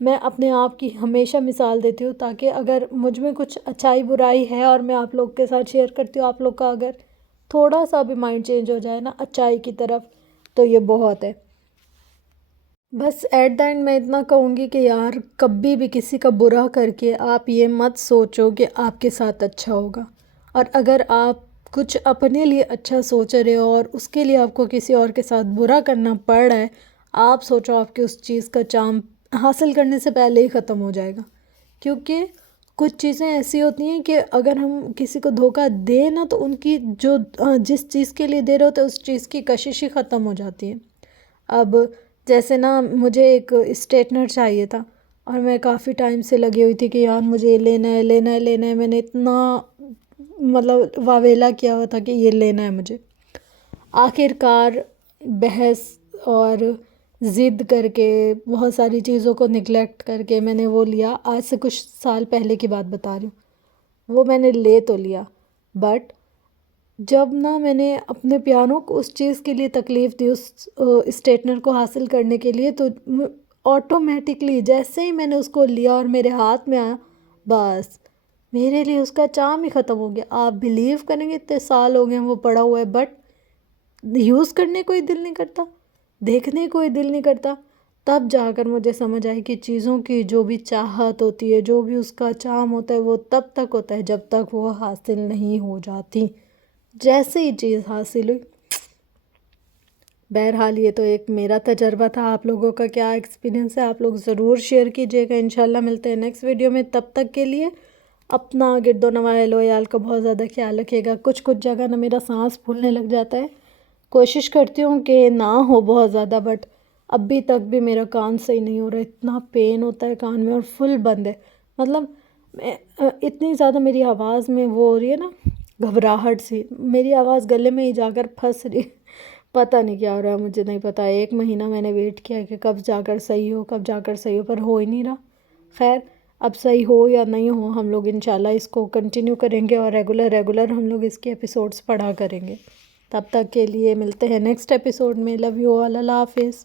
میں اپنے آپ کی ہمیشہ مثال دیتی ہوں تاکہ اگر مجھ میں کچھ اچھائی برائی ہے اور میں آپ لوگ کے ساتھ شیئر کرتی ہوں، آپ لوگ کا اگر تھوڑا سا بھی مائنڈ چینج ہو جائے نا اچھائی کی طرف تو یہ بہت ہے۔ بس ایٹ دا اینڈ میں اتنا کہوں گی کہ یار کبھی بھی کسی کا برا کر کے آپ یہ مت سوچو کہ آپ کے ساتھ اچھا ہوگا، اور اگر آپ کچھ اپنے لیے اچھا سوچ رہے ہو اور اس کے لیے آپ کو کسی اور کے ساتھ برا کرنا پڑ رہا ہے، آپ سوچو آپ کی اس چیز کا چام حاصل کرنے سے پہلے ہی ختم ہو جائے گا، کیونکہ کچھ چیزیں ایسی ہوتی ہیں کہ اگر ہم کسی کو دھوکہ دیں نا تو ان کی جو جس چیز کے لیے دے رہے ہوتے اس چیز کی کشش ہی ختم ہو جاتی ہے۔ اب جیسے نا مجھے ایک اسٹیٹنر چاہیے تھا اور میں کافی ٹائم سے لگی ہوئی تھی کہ یار مجھے یہ لینا ہے، لینا ہے، لینا ہے، میں نے اتنا مطلب واویلا کیا ہوا تھا کہ یہ لینا ہے مجھے۔ آخر کار بحث اور ضد کر کے بہت ساری چیزوں کو نگلیکٹ کر کے میں نے وہ لیا۔ آج سے کچھ سال پہلے کی بات بتا رہی ہوں، وہ میں نے لے تو لیا، بٹ جب نا میں نے اپنے پیانوں کو اس چیز کے لیے تکلیف دی اس اسٹیٹنر کو حاصل کرنے کے لیے، تو آٹومیٹکلی جیسے ہی میں نے اس کو لیا اور میرے ہاتھ میں آیا، بس میرے لیے اس کا چارم ہی ختم ہو گیا۔ آپ بلیو کریں گے اتنے سال ہو گئے وہ پڑا ہوا ہے، بٹ یوز کرنے کو ہی دل نہیں کرتا، دیکھنے کو ہی دل نہیں کرتا۔ تب جا کر مجھے سمجھ آئی کہ چیزوں کی جو بھی چاہت ہوتی ہے، جو بھی اس کا چارم ہوتا ہے، وہ تب تک ہوتا ہے جب تک وہ حاصل نہیں ہو جاتی۔ جیسے ہی چیز حاصل ہوئی، بہرحال یہ تو ایک میرا تجربہ تھا، آپ لوگوں کا کیا ایکسپیرینس ہے آپ لوگ ضرور شیئر کیجیے گا۔ انشاءاللہ ملتے ہیں نیکسٹ ویڈیو میں، تب تک کے لیے اپنا گرد و نواح اہل و عیال کا بہت زیادہ خیال رکھیے گا۔ کچھ جگہ نا میرا سانس پھولنے لگ جاتا ہے، کوشش کرتی ہوں کہ نہ ہو بہت زیادہ، بٹ ابھی تک بھی میرا کان صحیح نہیں ہو رہا، اتنا پین ہوتا ہے کان میں اور فل بند ہے، مطلب اتنی زیادہ میری آواز میں وہ ہو رہی ہے نا گھبراہٹ سی، میری آواز گلے میں ہی جا کر پھنس رہی، پتہ نہیں کیا ہو رہا ہے، مجھے نہیں پتہ۔ 1 مہینہ میں نے ویٹ کیا کہ کب جا کر صحیح ہو، کب جا کر صحیح ہو، پر ہو ہی نہیں رہا۔ خیر اب صحیح ہو یا نہیں ہو، ہم لوگ انشاءاللہ اس کو کنٹینیو کریں گے اور ریگولر ہم لوگ اس کے ایپیسوڈز پڑھا کریں گے۔ تب تک کے لیے ملتے ہیں نیکسٹ ایپیسوڈ میں۔ لو یو آل، اللہ حافظ۔